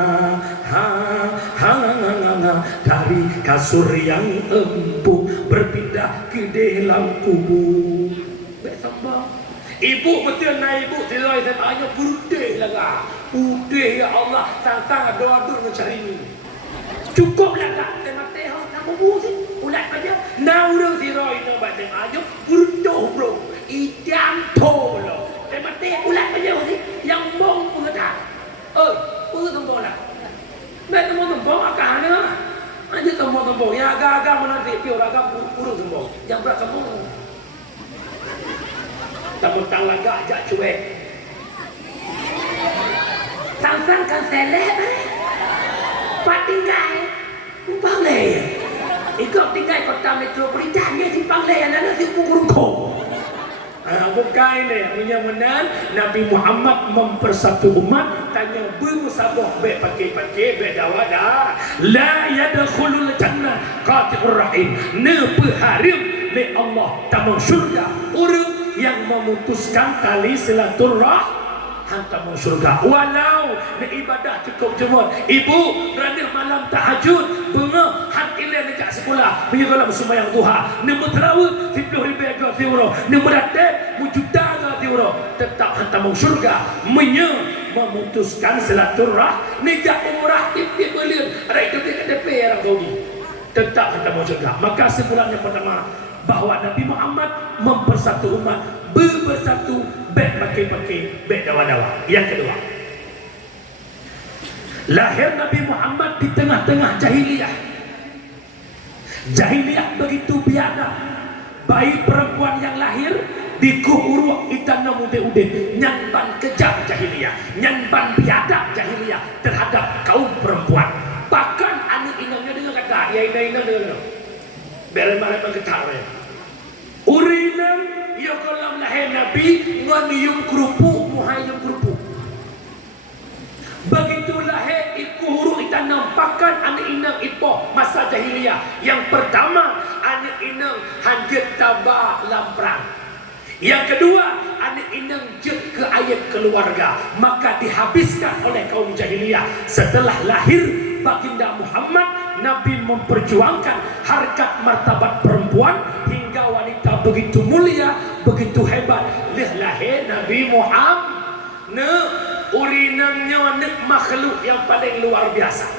Dari kasur yang empuk berpindah ke dalam kubur. Ibu betul nak ibu tirai saya tanya putih lah. Putih ya Allah, sang-sang doa-doa mencari ini. Cukup lah tak? Saya mati nak bubu sih. Ulat aja. Nah urang tirai nak baca aja putih bro. Idam tolo. Saya teh ulat aja sih yang bong pengetak. Tembok lah. Baik tembok akan aja tembok ya agak-agak menanti pior agak burung tembok. Yang berat kamu. Tentang lagak ajak cuek. Sang-sang kan seleb Pak tinggal Panglai ikut tinggal kota metropolitan dia si Panglai anak si Pungurungko bukan ini menyamanan Nabi Muhammad mempersatu umat tanya bermusabah baik pakai baik dawada la yadkhulul jannah qati'ur rahim nepeharim li Allah tamang syurga orang yang memutuskan tali silaturrahim hantar mau syurga walau nak ibadah cukup jemur ibu berada malam tahajud bunga hati lain dekat sekolah menyekolah bersembahyang duha nombor terawih 10,000 ekor tiuro nombor datuk mujuda tiuro tetap hantar mau syurga memutuskan silaturrah nijak umrah tip-tip belian ada itu dekat DP orang Saudi tetap hantar mau syurga maka simpulannya pertama bahawa Nabi Muhammad mempersatu umat bersatu baik pakai baik dawa-dawa. Yang kedua, lahir Nabi Muhammad di tengah-tengah jahiliyah. Jahiliyah begitu biadab. Bayi perempuan yang lahir di kuhuruk itana mude-ude nyamban kejam jahiliyah, nyamban biadab jahiliyah terhadap kaum perempuan. Bahkan anak inangnya dengan kata, ya ina dengan bere-bere menggetar. Urinang ya kolam lahir Nabi nganium kerupuk muhayum kerupuk begitu lahir iku huruf kita nampakkan anak inang ipoh masa jahiliyah yang pertama anak inang hanjit tabah lamprang yang kedua anak inang jet ke ayat keluarga maka dihabiskan oleh kaum jahiliyah setelah lahir baginda Muhammad Nabi memperjuangkan harkat martabat perempuan hingga wanita begitu mulia, begitu hebat. Lahir Nabi Muhammad, urinannya makhluk yang paling luar biasa.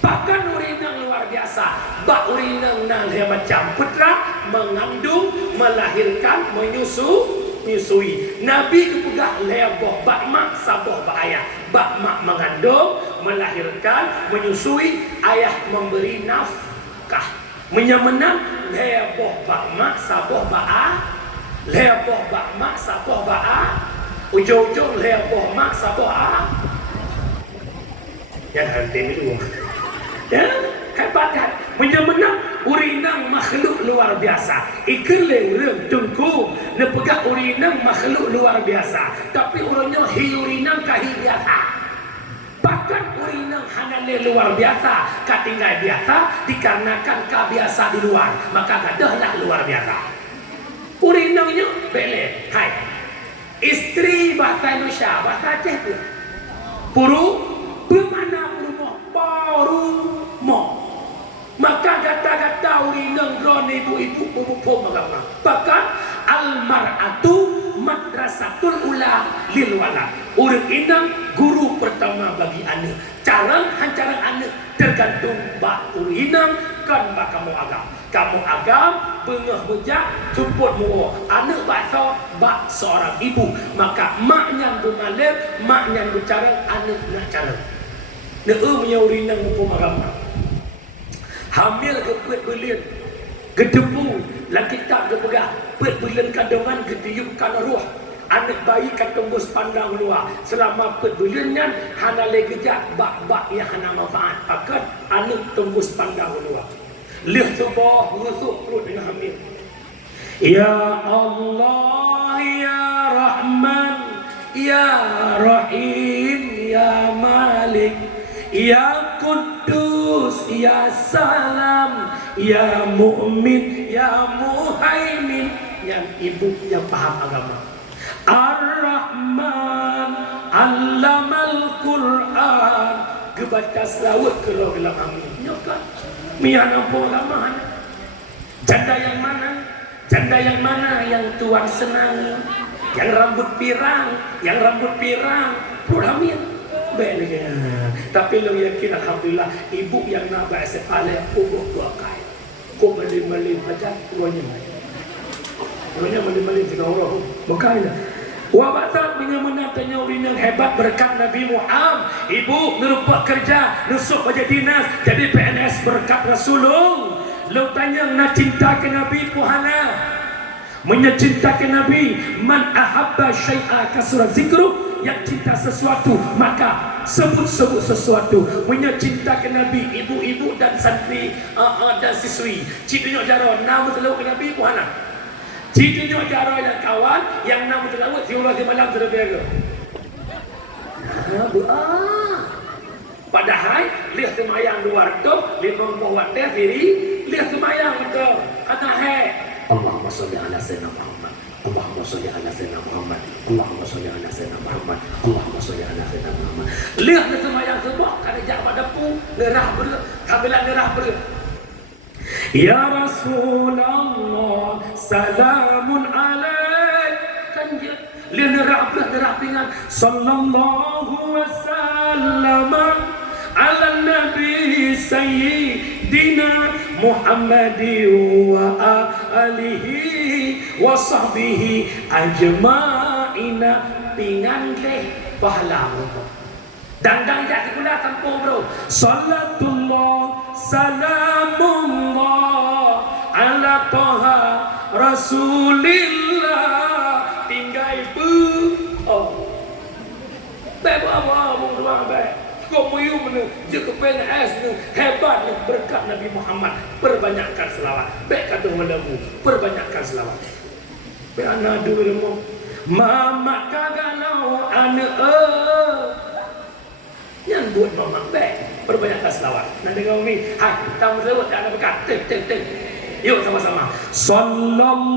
Bahkan urinang luar biasa, bak urinang nang macam putra mengandung, melahirkan, menyusui. Nabi kepegah leboh bak mak saboh bak ayah. Bak mak mengandung, melahirkan, menyusui, ayah memberi nafkah. Menyamenang leboh bak mak saboh bak a, leboh bak mak saboh bak a, ujung-ujung leboh mak saboh a. Yang henti itu. Ya, hebat kan? Menyamenang urinang makhluk luar biasa. Ikerleng rem tungku nepegak urinang makhluk luar biasa. Tapi orangnya urinang kahi biasa. Bahkan urinang hanale luar biasa, katinggal biasa dikarenakan kebiasa di luar, maka gadahlah luar biasa. Urinangnya bele. Hai. Istri bahasa Indonesia, bahasa Aceh pun. Puru bermana puru mo. Maka kata-kata urinang drone ibu-ibu pupuk magama. Bahkan almar'atu madrasatul ula lil walad. Urang inang guru pertama bagi anak. Cara hancaran anak tergantung bak urinang kan bak kamu agam. Kamu agam bengah bejak support mu anak bahasa bak seorang ibu. Maka maknya bermalir, maknya bercara anak nak cara. Punya urinang pupuk agama. Hamil ke pet belian gedebu laki tak kepegah pet belian kandungan gediupkan ruh anak bayi kan tembus pandang luar selama pet beliannya hana le gejak bak-bak yang hana manfaat akan anak tembus pandang luar lih subah rusuk perut dengan hamil ya Allah ya Rahman ya Rahim ya Malik ya Kudus, ya Salam, ya Mu'min, ya Muhaimin. Yang ibu yang paham agama. Ar-Rahman, Allamal Quran. Kebaca selawat ke roh dalam amin. Ya kan? Mian apa agama? Janda yang mana? Janda yang mana yang tuan senang? Yang rambut pirang, Puramin. Tapi lo yakin alhamdulillah ibu yang nak bahasa alih umur dua kali. Kau malim-malim aja tuanya. Tuanya malim-malim tiga orang. Makanya Wabatat menyemena tenyawin yang hebat berkat Nabi Muhammad. Ibu ngerupak kerja, nusuk baja dinas, jadi PNS berkat Rasulullah. Lo tanya nak cinta ke Nabi puhana. Mencinta ke Nabi, man ahabba syai'a kasura zikru, yang cinta sesuatu maka sebut-sebut sesuatu. Mencinta ke Nabi, ibu-ibu dan santri dan siswi. Cik tunjuk jaro nama telawut ke Nabi puhana. Cik tunjuk jaro yang kawan yang nama telawut tiura di malam terbiaga. Padahal lihat semayang luar tu, lima buah teh diri, lihat semayang tu, kata he. Allahumma sholli ala sayyidina Muhammad. Allahumma sholli ala sayyidina Muhammad. Allahumma sholli ala sayyidina Muhammad. Allahumma sholli ala sayyidina Muhammad. Lihat semayang semua, kada jak pada pu, nerah ber, kabilan nerah ber. Ya Rasulullah, salamun alaik. Kan dia lihat nerah pingan. Sallallahu wasallam ala nabi sayyidina Muhammadi wa alihi wa sahbihi ajma'ina. Pingan leh pahala dandang jak pula kampung bro. Salatullah salamullah ala taha rasulillah. Tinggal ibu baik apa abang doang baik. Kau muyu mana je ke PNS ni hebat ni berkat Nabi Muhammad. Perbanyakkan selawat. Baik kata lagu, perbanyakkan selawat. Baik anak dulu mau mama kagalau anak yang buat mama baik perbanyakkan selawat. Nanti kau ni hai tamu selawat tak ada berkat. Teng. Yuk sama-sama. Sallallahu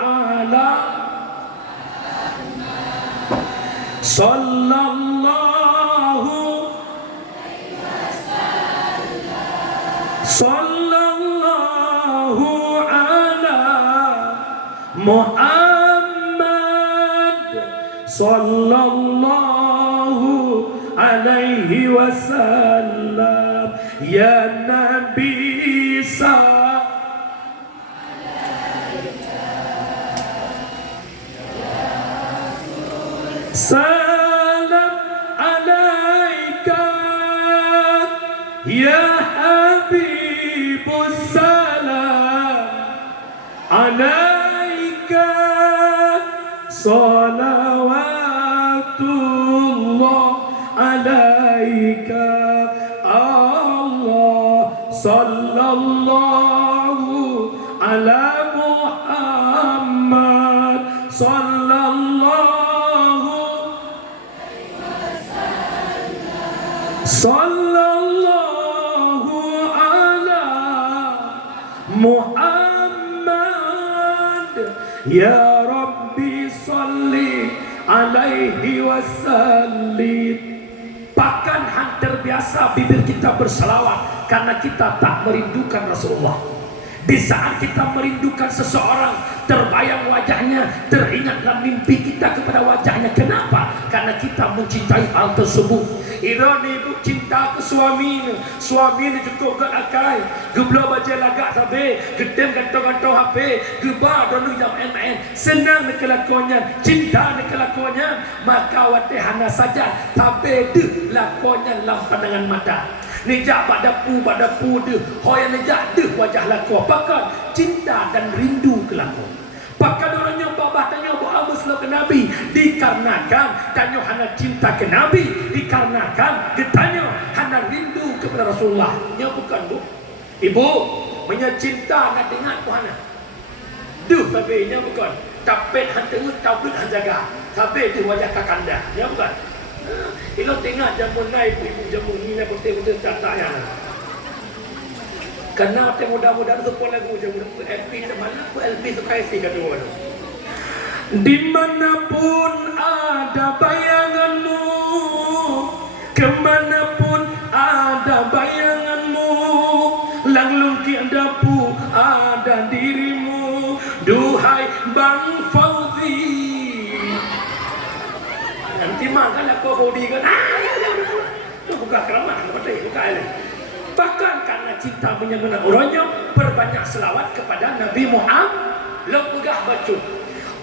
ala Sallallahu ala Muhammad Sallallahu alaihi wasallam. Ya Nabi salam alaika ya Habibus salam alaika salawatullah alaika Allah sallallahu ala Muhammad sallallahu ala Muhammad. Ya Rabbi salli alaihi wasallim. Bahkan hampir biasa bibir kita berselawat karena kita tak merindukan Rasulullah. Di saat kita merindukan seseorang, terbayang wajahnya, teringat dalam mimpi kita kepada wajahnya. Kenapa? Karena kita mencintai hal tersebut. Ironi ibu cinta ke suami ni cukup ke akai, gebla baca lagak sabe, gedem kantong-kantong HP, geba donu jam main-main, senang ni kelakuannya, cinta ni kelakuannya, maka watihana saja sabe de lakuannya dalam pandangan mata. Nejak badapu de, hoya nejak de wajah laku. Apakah cinta dan rindu ke laku. Bahkan orangnya babah tanya buat Muslim ke Nabi dikarenakan tanya hana cinta ke Nabi, dikarenakan ditanya hana rindu kepada Rasulullah. Nya bukan bu. Ibu menyacinta nak dengar Tuhan. Duh tapi nya bukan. Tapet hantu tabut han jaga. Tapi tu wajah kakanda. Nya bukan. Ilo tengah jamun naik ibu jamun ni nak betul-betul tak-taknya. Karena orang muda-muda itu pun lagu jamun LP di mana aku LP tu kaisi kata orang. Dimanapun ada bayanganmu, kemanapun ada bayanganmu, langlung kiadapu ada dirimu, duhai Bang Fauzi. Nanti makan aku bodi kan? Itu buka keramah, buka ini. Bahkan karena cinta menyemena orangnya, berbanyak selawat kepada Nabi Muhammad. Lo pegah baca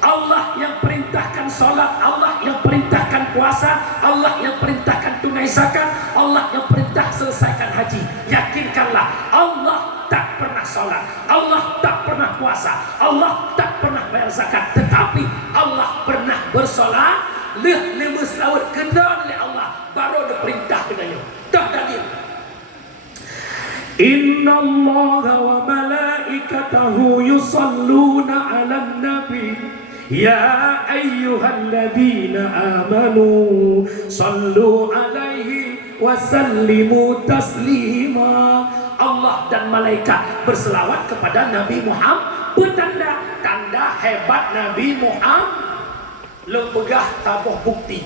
Allah yang perintahkan solat, Allah yang perintahkan puasa, Allah yang perintahkan tunai zakat, Allah yang perintah selesaikan haji. Yakinkanlah Allah tak pernah solat, Allah tak pernah puasa, Allah tak pernah bayar zakat, tetapi Allah pernah bersolat. Leh lima selawat kena oleh Allah baru ada perintah kenanya. Dah daging. Inna Allah wa malaikatahu yusalluna 'alan nabi. Ya ayyuhalladzina amanu sallu alaihi wa sallimu taslima. Allah dan malaikat berselawat kepada Nabi Muhammad. Petanda tanda hebat Nabi Muhammad. Lo pegah tabuh bukti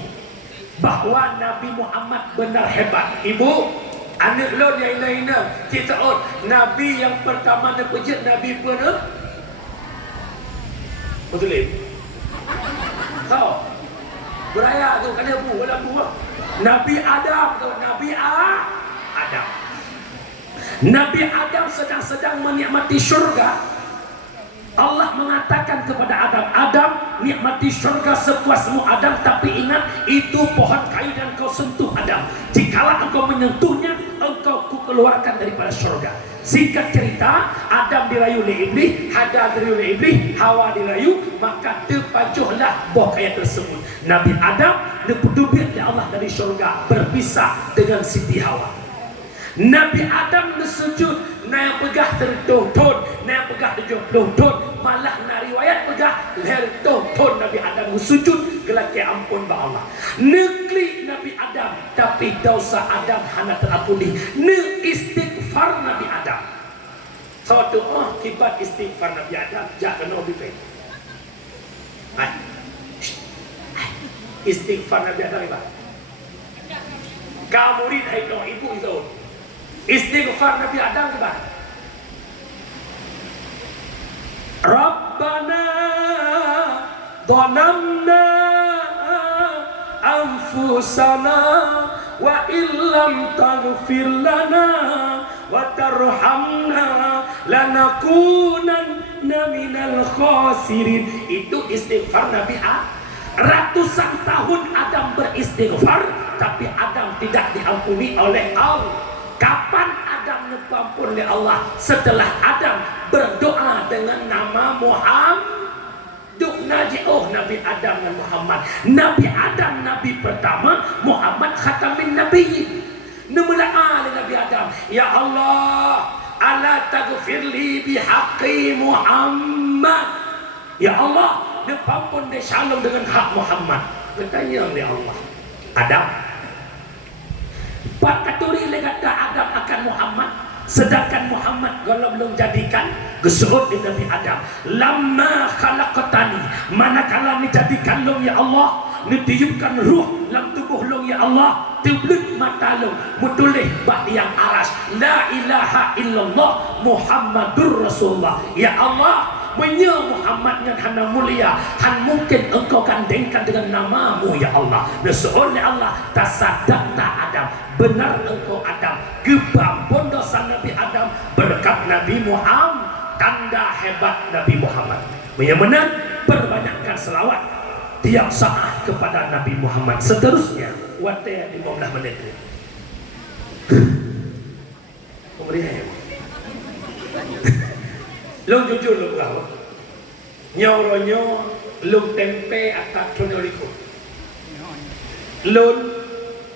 bahwa Nabi Muhammad benar hebat. Ibu, anak lo yang lain-lain kita Nabi yang pertama nak pejat Nabi pernah betul ni. Tahu? Beraya tu kan ibu, ada buah. Nabi Adam tu, Nabi Adam. Nabi Adam sedang menikmati syurga. Allah mengatakan kepada Adam, Adam nikmati syurga sepuasmu Adam, tapi ingat itu pohon kayu dan kau sentuh Adam. Jikalau engkau menyentuhnya, engkau kukeluarkan daripada syurga. Singkat cerita, Adam dirayu oleh iblis, Hawa dirayu oleh iblis, Hawa dirayu, maka terpajuhlah buah kayu tersebut. Nabi Adam dipudubit oleh Allah dari syurga, berpisah dengan Siti Hawa. Nabi Adam sujud, na pegah tertonton, na pegah 70 ton, malah na riwayat pegah leher tonton Nabi Adam sujud gelaki ampun ba Allah. Negeri Nabi Adam, tapi dosa Adam hana terampuni. Ne istighfar Nabi Adam. Satu kibat istighfar Nabi Adam, jak kena bifai. Istighfar Nabi Adam iba. Kamu murid hai no ibu itu. Istighfar Nabi Adam ke mana? Rabbana dhanamna anfusana wa illam taghfir lana wa tarhamna lanakunanna minal khasirin. Itu istighfar Nabi Adam. Ratusan tahun Adam beristighfar, tapi Adam tidak diampuni oleh Allah. Kapan Adam diampuni oleh Allah? Setelah Adam berdoa dengan nama Muhammad. Duk naji'uh Nabi Adam dan Muhammad. Nabi Adam Nabi pertama, Muhammad khatamin nabiyyin. Numula'a Nabi Adam, ya Allah, ala taghfirli bihaqqi Muhammad. Ya Allah, dipampun dia shalom dengan hak Muhammad. Bertanya oleh Allah, Adam, Pak Katuri legata Adam akan Muhammad, sedangkan Muhammad kalau belum jadikan gesuhut di Nabi Adam. Lama khalaqtani, manakala ni jadikan long ya Allah, ni tiupkan ruh dalam tubuh long ya Allah, tiblut mata long, mutulih bak yang aras, la ilaha illallah Muhammadur Rasulullah. Ya Allah, menya Muhammad yang hana mulia, han mungkin engkau gandengkan dengan namamu ya Allah. Oleh Allah tasadaqta Adam, benar engkau Adam, kebampun dosa Nabi Adam berkat Nabi Muhammad. Tanda hebat Nabi Muhammad. Yang benar, perbanyakkan selawat tiap saat kepada Nabi Muhammad. Seterusnya, wataya 15 menit. Kemudian lo jujur lo berapa? Nyoronyo lo tempe atas tonoliko. Lo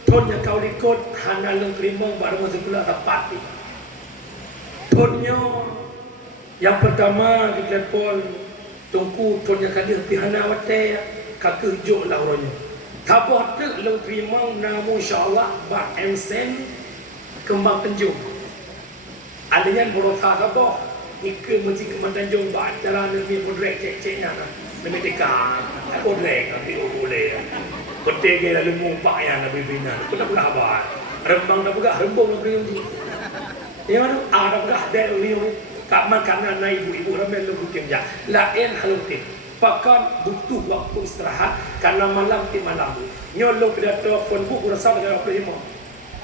tonnya kau likut hana lo terima baru masuk pula rapati. Tonyo yang pertama di telepon tungku tonnya kadir pihana wate kaki juk lah orangnya. Tabah tu lo terima namun insyaallah bak ensen kembang penjung. Adanya berota tabah ikut mesti kemantan jomba cara ni bodrek cek-ceknya kan. Mereka bodrek tapi boleh. Betul ke lalu mumpak yang nabi bina. Betul apa? Rembang dah buka, rembang dah beri. Yang mana? Ada buka dari ni. Kak makanan naik ibu ramai lu bukan ja. Lain halutin. Pakan butuh waktu istirahat karena malam ti malam. Nyolo pada telefon bu rasa dengan apa lima.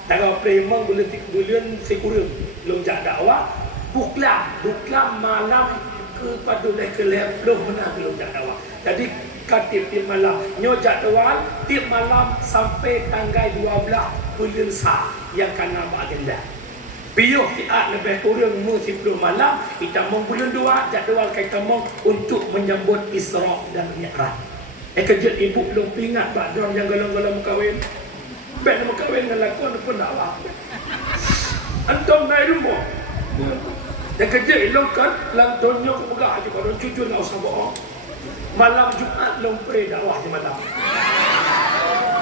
Tanggal prima bulan sekurang. Lu jak dakwah. Buklam malam padu dah kelep belum menang belum jak dakwah. Jadi katip tiap malam nyo jadual tiap malam sampai tanggal 12 bulan Sa yang kana agenda. Biyo kita lebih kurang 10 malam kita mau bulan 2 jadual kita mau untuk menyambut Isra dan Mi'raj. Kejut ibu belum ingat bak dorang yang golong-golong kahwin. Bek nak kahwin dengan lakon pun dakwah. Antum naik rumah. Dan kerja elok kan lantonnya kepegah je kalau cucu nak usah bohong. Malam Jumaat lompre dakwah di malam.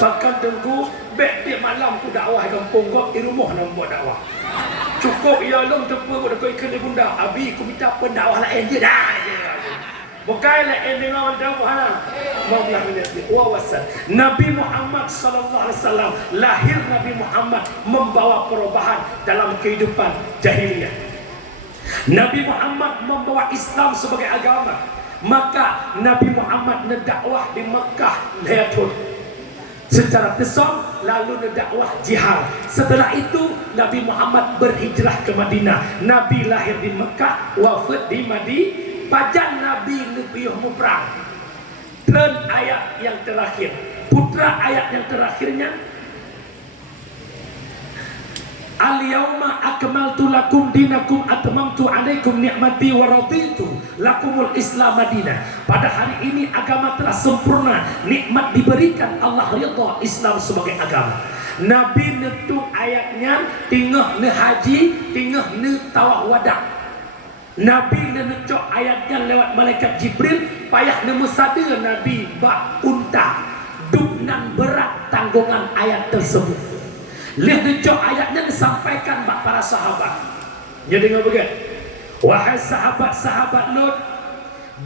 Bahkan tengku bek dia malam ku dakwah kampung kau di rumah nak buat dakwah. Cukup ia long tepu ku dekat ikan di bunda. Abi ku minta pendakwah lain je dah. Bukan lain dengan dakwah lah. Maulah menjadi wawasan. Nabi Muhammad sallallahu alaihi wasallam lahir Nabi Muhammad membawa perubahan dalam kehidupan jahiliyah. Nabi Muhammad membawa Islam sebagai agama. Maka Nabi Muhammad mendakwah di Mekah Lehatun secara tesong, lalu mendakwah jihad. Setelah itu Nabi Muhammad berhijrah ke Madinah. Nabi lahir di Mekah, wafat di Madinah. Pajan Nabi Nubiuh Muprang. Dan ayat yang terakhir, putra ayat yang terakhirnya, Al-yawma akmaltu lakum dinakum atmamtu alaikum ni'mati wa raditu lakumul Islam Madinah. Pada hari ini agama telah sempurna, nikmat diberikan, Allah ridha Islam sebagai agama. Nabi netung ayatnya tingah ne haji, tingah ne tawaf wada. Nabi nenecok ayatnya lewat malaikat Jibril, payah ne mesada Nabi bak unta duknan berat tanggungan ayat tersebut. Lihat necok ayatnya disampaikan bak para sahabat. Dia dengar begitu. Wahai sahabat-sahabat Lut,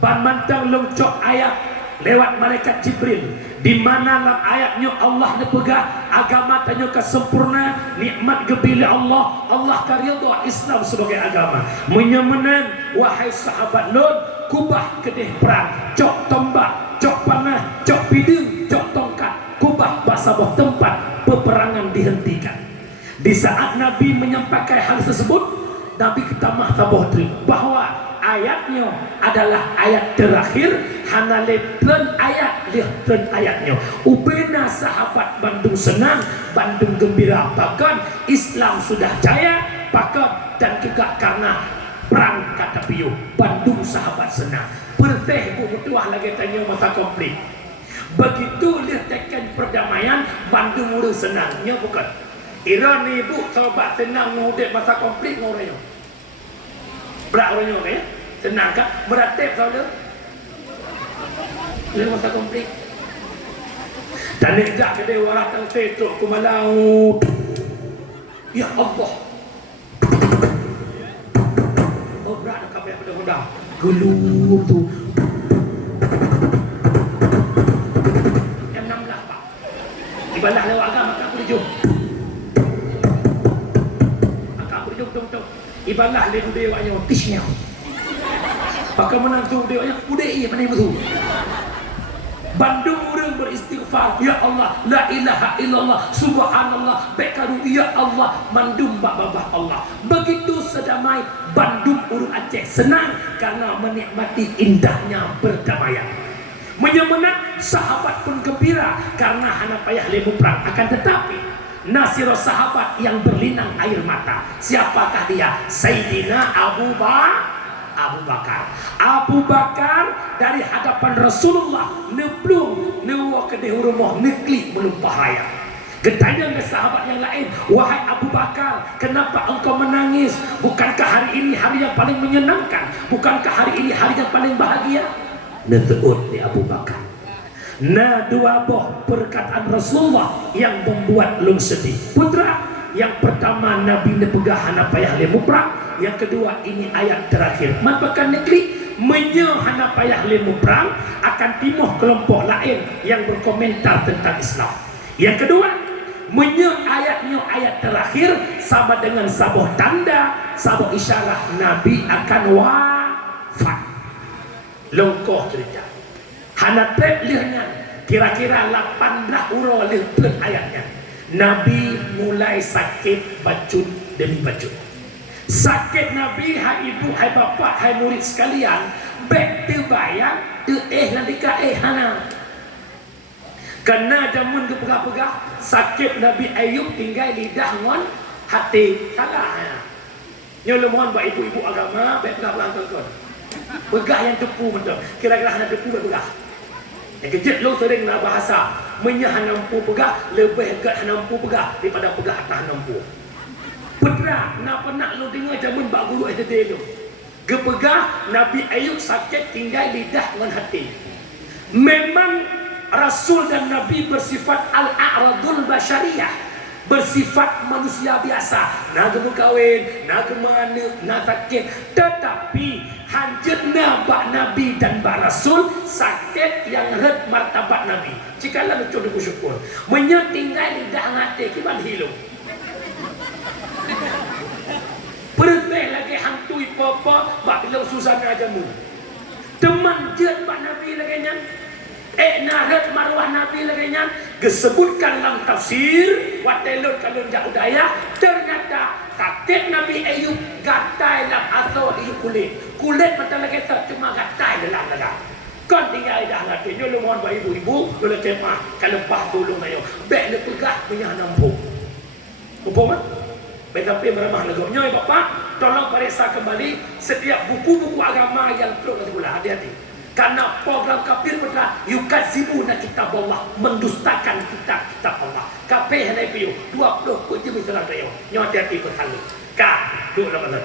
ban mantang longcok ayat lewat malaikat Jibril, di mana dalam ayatnya Allah nepegah agama tanya kesempurna, nikmat gebili Allah, Allah karidha Islam sebagai agama. Menyemenan wahai sahabat Lut, kubah kedih perang, cok tombak, cok panah, cok pidung, cok tongkat, kubah basabah tempat peperangan dihentikan. Di saat Nabi menyampaikan hal tersebut, Nabi kita mahtabah bahwa ayatnya adalah ayat terakhir, hana letren ayat letren ayatnya. Ubena sahabat Bandung senang, Bandung gembira, bahkan Islam sudah jaya, bahkan dan juga karena perang kata piu Bandung sahabat senang. Perteh butuh lagi tanya masa konflik. Begitu lihat tekan perdamaian, Bandung urus senangnya bukan. Ira ni bu sahabat senang ngudek masa konflik ngorangnya. Berak orangnya ya? Senang kan? Meratip saudara. Lihat masa konflik. Dan tidak ke dewa ratang setuk kumalau. Ya Allah. Oh berat nak kapal pada gelung tu. Ibadah lewat agama tak boleh jom. Akak boleh jom. Ibadah lewat dewanya tisnya. Pakai menantu dewanya budai mana yang betul. Bandung orang beristighfar, ya Allah, la ilaha illallah, subhanallah, bekaru ya Allah, mandum babah Allah. Begitu sedamai Bandung urung Aceh senang karena menikmati indahnya perdamaian. Menyemenang sahabat pun gembira karena hana payah lemu perang. Akan tetapi nasir sahabat yang berlinang air mata. Siapakah dia? Sayyidina Abu Bakar. Abu Bakar dari hadapan Rasulullah neblung newa kedih rumah nekli belum bahaya. Getanya ke sahabat yang lain, wahai Abu Bakar, kenapa engkau menangis? Bukankah hari ini hari yang paling menyenangkan? Bukankah hari ini hari yang paling bahagia? Neteut di Abu Bakar. Nah, dua buah perkataan Rasulullah yang membuat lung sedih. Putra, yang pertama Nabi nepegah hana payah lemu perang. Yang kedua ini ayat terakhir. Mapakan negeri menye hana payah lemu perang akan timuh kelompok lain yang berkomentar tentang Islam. Yang kedua, menye ayatnya ayat terakhir sama dengan sabuh tanda, sabuh isyarat Nabi akan wafat. Longkoh cerita hana trep lihnya kira-kira 18 urau lihkan ayatnya. Nabi mulai sakit bacun demi bacun. Sakit Nabi, hai ibu, hai bapa, hai murid sekalian, bek terbayang, nanti hana. Karena jamun tu pegah-pegah, sakit Nabi Ayub tinggal lidah ngon hati. Salah. Nyo mohon buat ibu-ibu agama, bek pegah tuan-tuan. Pegah yang tepu betul. Kira-kira hana tepu pegah. Yang kecil lo sering nak bahasa, menyahan nampu pegah, lebih dekat nampu pegah daripada pegah atas nampu. Pedra, nak pernah lu dengar zaman bak guru SDT tu. Gepegah Nabi Ayub sakit tinggal lidah dengan hati. Memang Rasul dan Nabi bersifat al-a'radul basyariyah, bersifat manusia biasa. Nak berkahwin, nak kemana, nak sakit. Tetapi hanjutna bak Nabi dan bak Rasul sakit yang red martabat Nabi. Jikalau betul bersyukur, menyetinggal lidah hati kiban hilang. Perteh lagi hantui papa bak bilang susah ajamu. Teman jet bak Nabi lagi nyan. Narat marwah Nabi lagi nyan. Disebutkan dalam tafsir watelut kalun jauh daya. Ternyata kakek Nabi Ayub gatai dalam atau iu kulit. Kulit mata lagi tak cuma gatai dalam laga. Kan tinggal dah ngati. Nyolo mohon bak ibu-ibu boleh temah kalau pah tolong ayo. Bek le pegah punya nampung. Apa mah? Tetapi meramah legomnya ya Bapak, tolong periksa kembali setiap buku-buku agama yang perlu kita hati-hati. Karena program kafir betul, yukazibuna kitab Allah, mendustakan kitab Allah. Kafir hendak piu 20 kunci misalah tayo. Nyo hati-hati berhalu. Duk nama.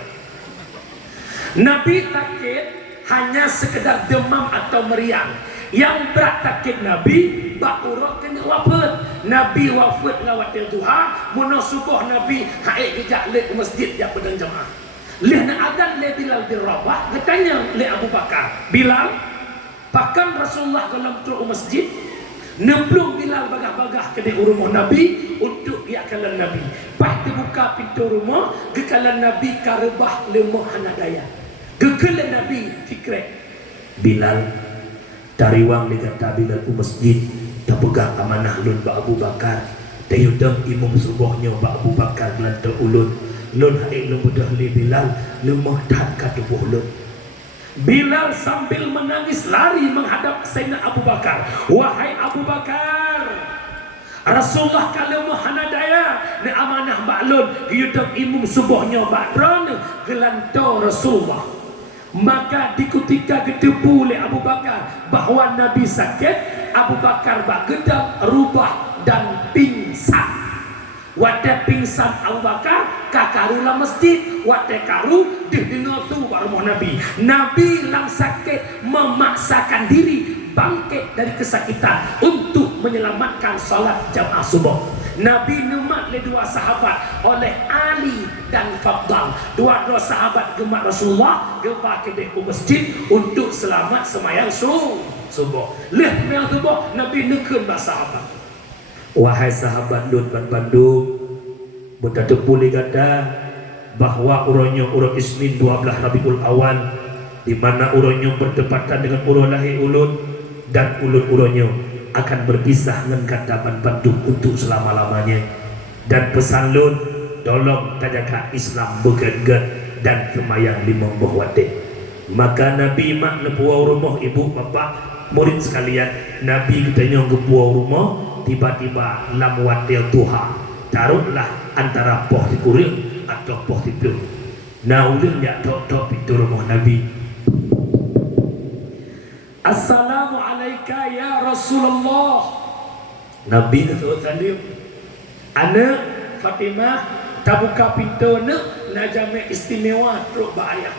Nabi sakit hanya sekedar demam atau meriang. Yang berat sakit Nabi bak urut kena wafat. Nabi wafat lawat duha, mun subuh Nabi haik dijak le masjid yang pedang jemaah. Leh nak adan le Bilal bin Rabah, katanya le Abu Bakar. Bilal bahkan Rasulullah dalam turun masjid nemplung Bilal bagah-bagah ke rumah Nabi untuk iakalan Nabi. Pas dibuka pintu rumah, gekalan Nabi karebah lemah hanadaya. Gekalan Nabi tikrek. Bilal dari wang dikata Bilal ke masjid tak pegang amanah lun ba Abu Bakar dayudang imam subuhnya ba Abu Bakar lantar ulun lun haik lun budah li Bilal lemah tak katubuh lun. Bilal sambil menangis lari menghadap Sayyidina Abu Bakar. Wahai Abu Bakar, Rasulullah kalau hanadaya ni amanah baklun yudang imam subuhnya bakron gelantar Rasulullah. Maka di ketika ditepu oleh Abu Bakar bahawa Nabi sakit, Abu Bakar bagedang rubah dan pingsan. Wadah pingsan Abu Bakar kakarulah masjid, wadah karu didengar tu rumah Nabi. Nabi lang sakit memaksakan diri bangkit dari kesakitan untuk menyelamatkan salat jamaah subuh. Nabi nemat le dua sahabat oleh Ali dan Fadl. Dua-dua sahabat gemak Rasulullah gemar ke masjid untuk selamat semayang subuh. Leh semayang subuh Nabi nekun ba sahabat. Wahai sahabat Lut ban Bandung, buta tepuli kata bahwa uronyo urut Isnin 12 Rabiul Awal di mana uronyo berdepatan dengan urut lahir ulun dan ulun uronyo akan berpisah dengan kata ban Bandung untuk selama-lamanya. Dan pesan lun tolong tajaka Islam beget-get dan semayang lima waktu. Maka Nabi mak nepuau rumah ibu bapa murid sekalian, Nabi katanya ngepuau rumah tiba-tiba lam wadil tuha taruhlah antara poh di kuring atau poh di piung. Nah ulun ya tok-tok pintu rumah Nabi. Assalamualaikum ya Rasulullah. Nabi kata salim. Anak Fatimah tak buka pintu nak jame istimewa teruk ba ayah.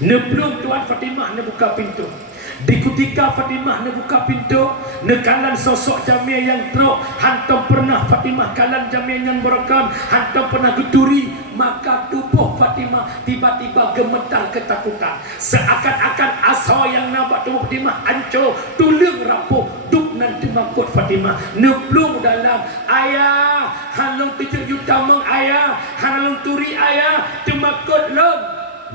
Nebelum tuan Fatimah nak buka pintu. Di ketika Fatimah nak buka pintu, nekalan sosok jamia yang teruk, hantam pernah Fatimah kalan jamia yang berekam, hantam pernah geturi, maka tubuh Fatimah tiba-tiba gemetar ketakutan. Seakan-akan asa yang nampak tubuh Fatimah hancur, tulang rapuh, duk nanti makut Fatimah. Neblung dalam ayah, halung 7 juta meng ayah, halung turi ayah, temakut lom.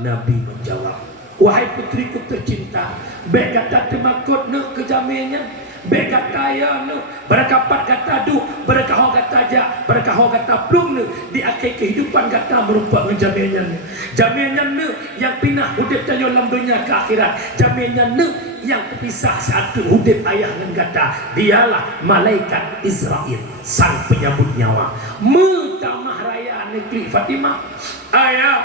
Nabi menjawab, wahai putriku tercinta, baik kata temakut nak ke jaminya, Bek kata ya nu, berkapat kata du, berkah kata ja, berkah kata plung nu di akhir kehidupan kata merupakan jaminannya. Jaminannya nu yang pindah hidup tanyo dalam dunia ke akhirat. Jaminannya nu yang terpisah satu hidup ayah dan kata dialah malaikat Israel, sang penyambut nyawa. Mutamah raya negeri Fatimah. Ayah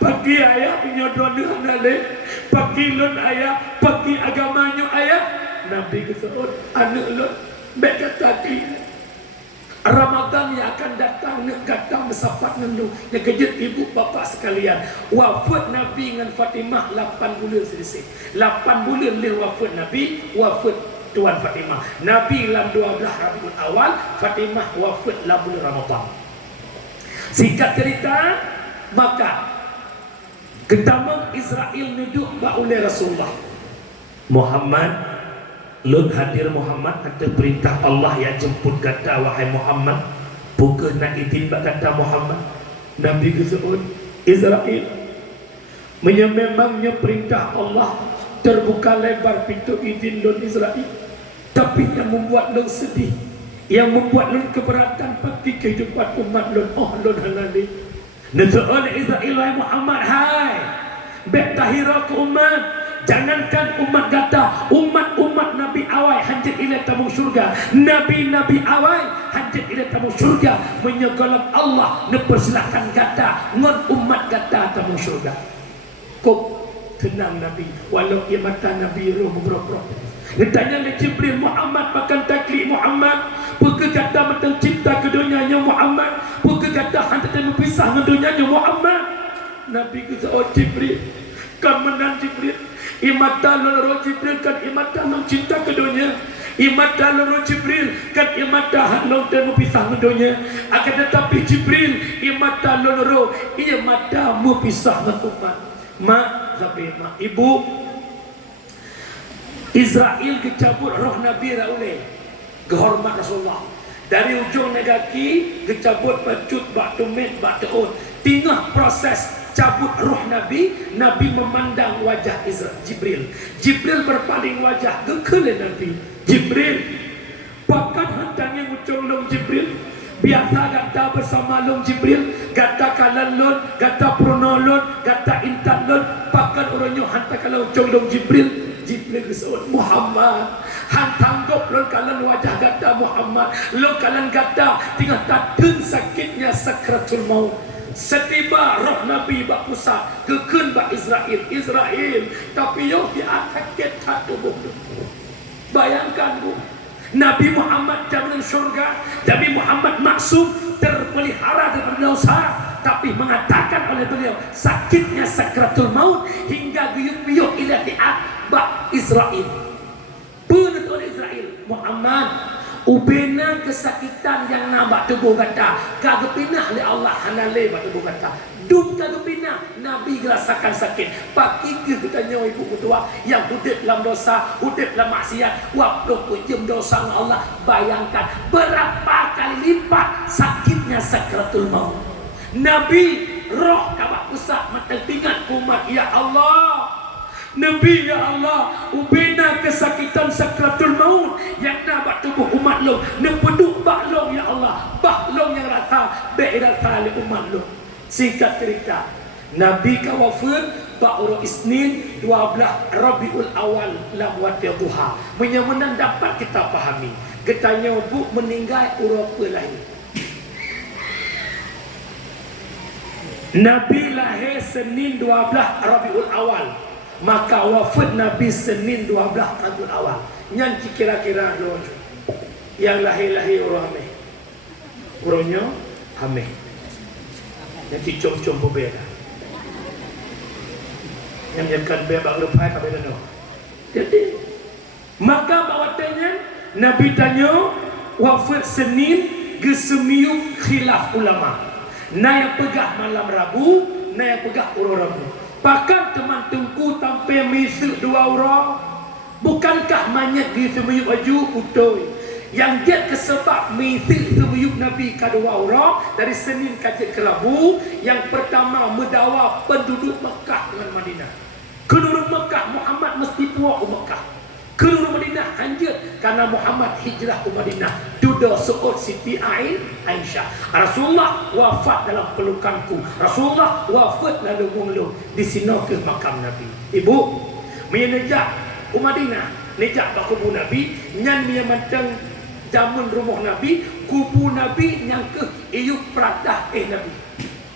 bagi ayah penyodon hanale, bagi lun ayah, bagi agamanya ayah. Nabi keseut anak lun bek kata ki Ramadan yang akan datang nak kata mesafat nendu yang kejut ibu bapa sekalian. Wafat Nabi dengan Fatimah 8 bulan selesai. 8 bulan le wafat Nabi, wafat Tuan Fatimah. Nabi dalam 12 Rabiul Awal, Fatimah wafat dalam bulan Ramadan. Singkat cerita, maka ketama Israel nuduk ba oleh Rasulullah Muhammad. Lun hadir Muhammad kata perintah Allah yang jemput kata wahai Muhammad, bukan nak izin kata Muhammad. Nabi keseut Israel memangnya perintah Allah terbuka lebar pintu izin lun Israel, tapi yang membuat lun sedih, yang membuat lun keberatan bagi kehidupan umat lun lun halali. Naseul Israel wahai Muhammad, hai bek tahira ke umat. Jangankan umat kata, umat-umat Nabi awai hanjit ila tamu syurga, Nabi-Nabi awai hanjit ila tamu syurga, menyegalam Allah nepersilahkan kata ngon umat kata tamu syurga. Kok tenang Nabi, walau ia mata Nabi roh berapa. Ditanya oleh Jibril, Muhammad makan taklid Muhammad, pukul kata matang cinta ke dunianya Muhammad, pukul kata hantar dan berpisah dengan dunianya Muhammad. Nabi kata, oh Jibril, kan menang Jibril. Imata loro Jibril kan imata nang cinta ke dunia. Imata loro Jibril kan imata hanong dan berpisah ke dunia. Akan tetapi Jibril imata loro imata mu pisah dengan umat. Mak Zabima, ibu Israel kecabut roh Nabi Raule kehormat Rasulullah. Dari ujung negaki kecabut bacut bak tumit bak teun. Tengah proses cabut roh Nabi, Nabi memandang wajah Jibril. Jibril berpaling wajah ke Nabi. Jibril, bahkan hantangnya muncul long Jibril. Biasa kata bersama long Jibril, kata kalan lon, kata pronolon, kata intan lon. Bahkan orangnya hantar kalau muncul long Jibril. Jibril keseut Muhammad. Hantanggop lon kalan wajah kata Muhammad. Lon kalan kata tinggal tatun sakitnya sakratul maut. Setiba roh Nabi bak pusat kekun bak Israel tapi yo di atas kita tubuh. Bayangkan bu, Nabi Muhammad dalam syurga, Nabi Muhammad maksum terpelihara dari dosa, tapi mengatakan oleh beliau sakitnya sakratul maut hingga guyuk-guyuk ila tiat bak Israel. Punut oleh Israel Muhammad ubena kesakitan yang nambah tubuh kata kagepinah oleh Allah hanale bak tubuh kata dum kagepinah Nabi rasakan sakit pagi ke kita nyawa ibu ketua yang hidup dalam dosa, hidup dalam maksiat, waktu kujem dosa Allah. Bayangkan berapa kali lipat sakitnya sakratul maut. Nabi roh kabak pusat mata tingat umat ya Allah. Nabi ya Allah, ubina kesakitan sakratul maut yang nabak tubuh umat lo, nepeduk baklong ya Allah, baklong yang rata, beirata li umat lo. Singkat cerita, Nabi kawafun ba'ura isnin 12 Rabiul Awal lam wadiduha. Menyemenan dapat kita pahami. Ketanya bu meninggal urapa lahir. Nabi lahir Senin 12 Rabiul Awal. Maka wafat Nabi Senin 12 Rabiul Awal. Nyanci kira-kira lo yang lahir-lahir orang hamil. Orangnya hamil. Nyanci com-com berbeda. Yang menyaksikan bebak lepai tak beda no. Jadi maka bawatanya Nabi tanya wafat Senin gesemiu khilaf ulama. Na yang pegah malam Rabu, na yang pegah urang Rabu. Bahkan teman tengku sampai misuk 2 orang. Bukankah banyak di semuyuk baju putih yang dia kesebab misuk semuyuk Nabi kedua orang dari Senin kajet ke Rabu. Yang pertama mendawa penduduk Mekah dengan Madinah. Kedua Mekah Muhammad mesti puak Mekah. Kedua Madinah hanjut karena Muhammad hijrah ke Madinah. Duda suut Siti Aisyah. Rasulullah wafat dalam pelukanku. Rasulullah wafat lalu mulu di sini ke makam Nabi. Ibu, menejak ke Madinah, nejak ke kubu Nabi, nyan mantang jamun rumah Nabi, kubu Nabi yang ke iup peradah Nabi.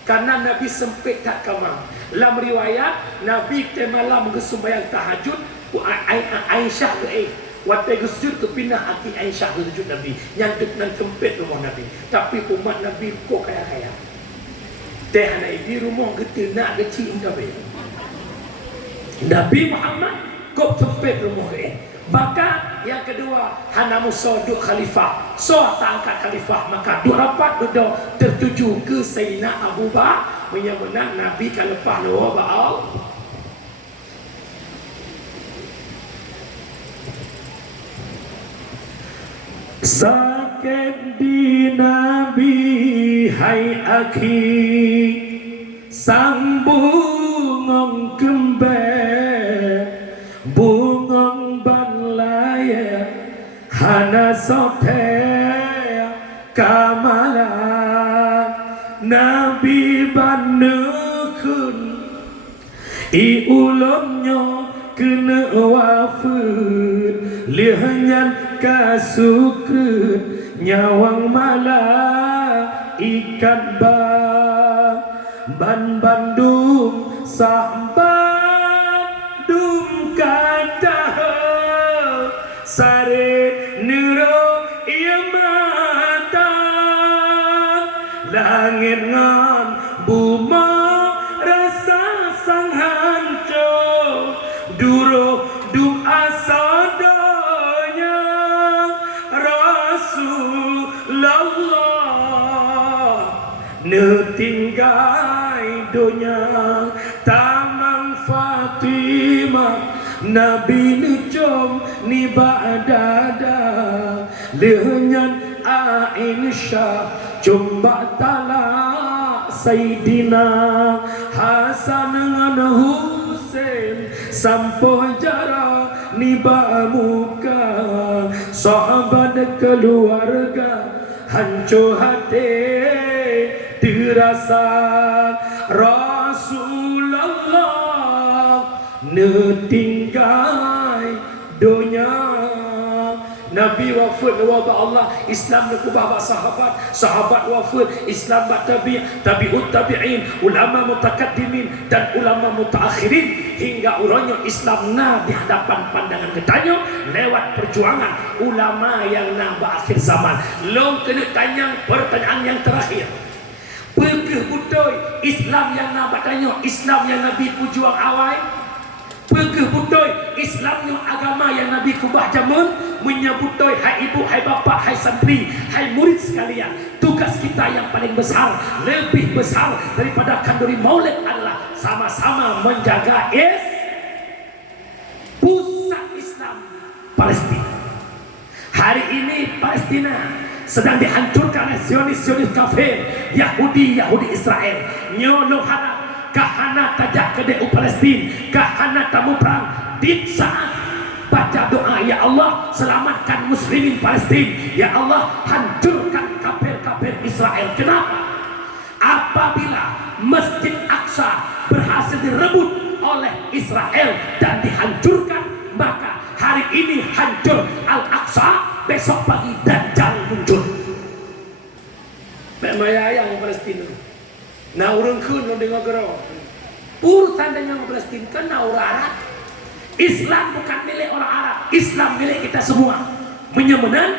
Karena Nabi sempit tak kamar. Dalam riwayat Nabi ke malam ke sembahyang tahajud, Aisyah ke waktu sujud ke pindah hati Aisyah ke sujud Nabi. Yang tu nan kempit rumah Nabi. Tapi umat Nabi kok kaya-kaya. Teh anak ibu rumah kita nak kecil Nabi. Nabi Muhammad kok sempit rumah Maka yang kedua, hana Musa duk khalifah. So tak angkat khalifah, maka duk rapat duk tertuju ke Sayyidina Abu Bakar menyebutkan Nabi kan lepas luar ba'al. Sakit di Nabi hai akhi, sang bungong kembar, bungong banlaya, hana sote kamala, Nabi banekun, i ulumnya kena wafat, lihanyan kasukut, nyawang malaikat ban Bandung sahabat dum kata sare nero yang mata langit ngan buma rasa sang hancur duro dum asadanya Rasulullah netinggai dunia tamang Fatimah Nabi necom ni ba'dada lehnyan Aisyah coba talak Sayyidina Hasan dengan Husain sampai jarak ni muka sahabat keluarga hancur hati terasa Rasulullah netinggai dunia. Nabi wafat wabah Allah, Islam nekubah sahabat, sahabat wafat, Islam tabi'ut tabi'in, ulama mutakaddimin dan ulama mutakhirin hingga urangnya Islam di hadapan pandangan ketanya lewat perjuangan ulama yang berakhir zaman. Long kena tanya pertanyaan yang terakhir. Perkeh butoy Islam yang bertanya, Islam yang Nabi pujuang awal. Perkeh butoy Islam yang agama yang Nabi kubah jamun menyebutoi hai ibu, hai bapa, hai santri, hai murid sekalian, tugas kita yang paling besar, lebih besar daripada kanduri maulid adalah sama-sama menjaga pusat Islam Palestina. Hari ini Palestina sedang dihancurkan oleh Zionis kafir, Yahudi Israel. Nyono harap kahana tajak kedai Palestina, kahana tamu perang di saat baca doa, ya Allah selamatkan muslimin Palestina, ya Allah hancurkan kafir Israel. Kenapa? Apabila Masjid Aqsa berhasil direbut oleh Israel dan dihancurkan, maka hari ini hancur Al-Aqsa, besok pagi Dajjal muncul. Memaya yang Palestina na urang kun lo dengar gero urusan dengan Palestina kan na Arab. Islam bukan milik orang Arab, Islam milik kita semua. Menyemenan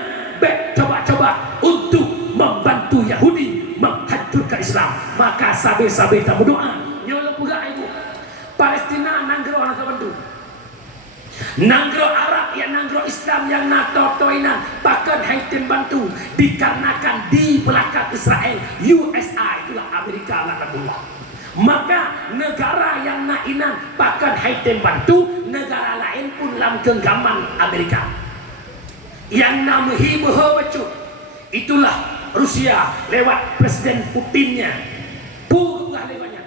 coba-coba untuk membantu Yahudi menghancurkan Islam. Maka sabe-sabe tak berdoa nyolo pula ibu Palestina nanggro orang terbantu, nanggro Arab yang nanggro Islam yang NATO toinan bahkan haitin bantu dikarenakan di belakang Israel USA, itulah Amerika laknatullah. Maka negara yang nainan bahkan haitin bantu, negara lain pun dalam genggaman Amerika yang namahi bahawacu. Itulah Rusia lewat Presiden Putinnya purlah lewatnya.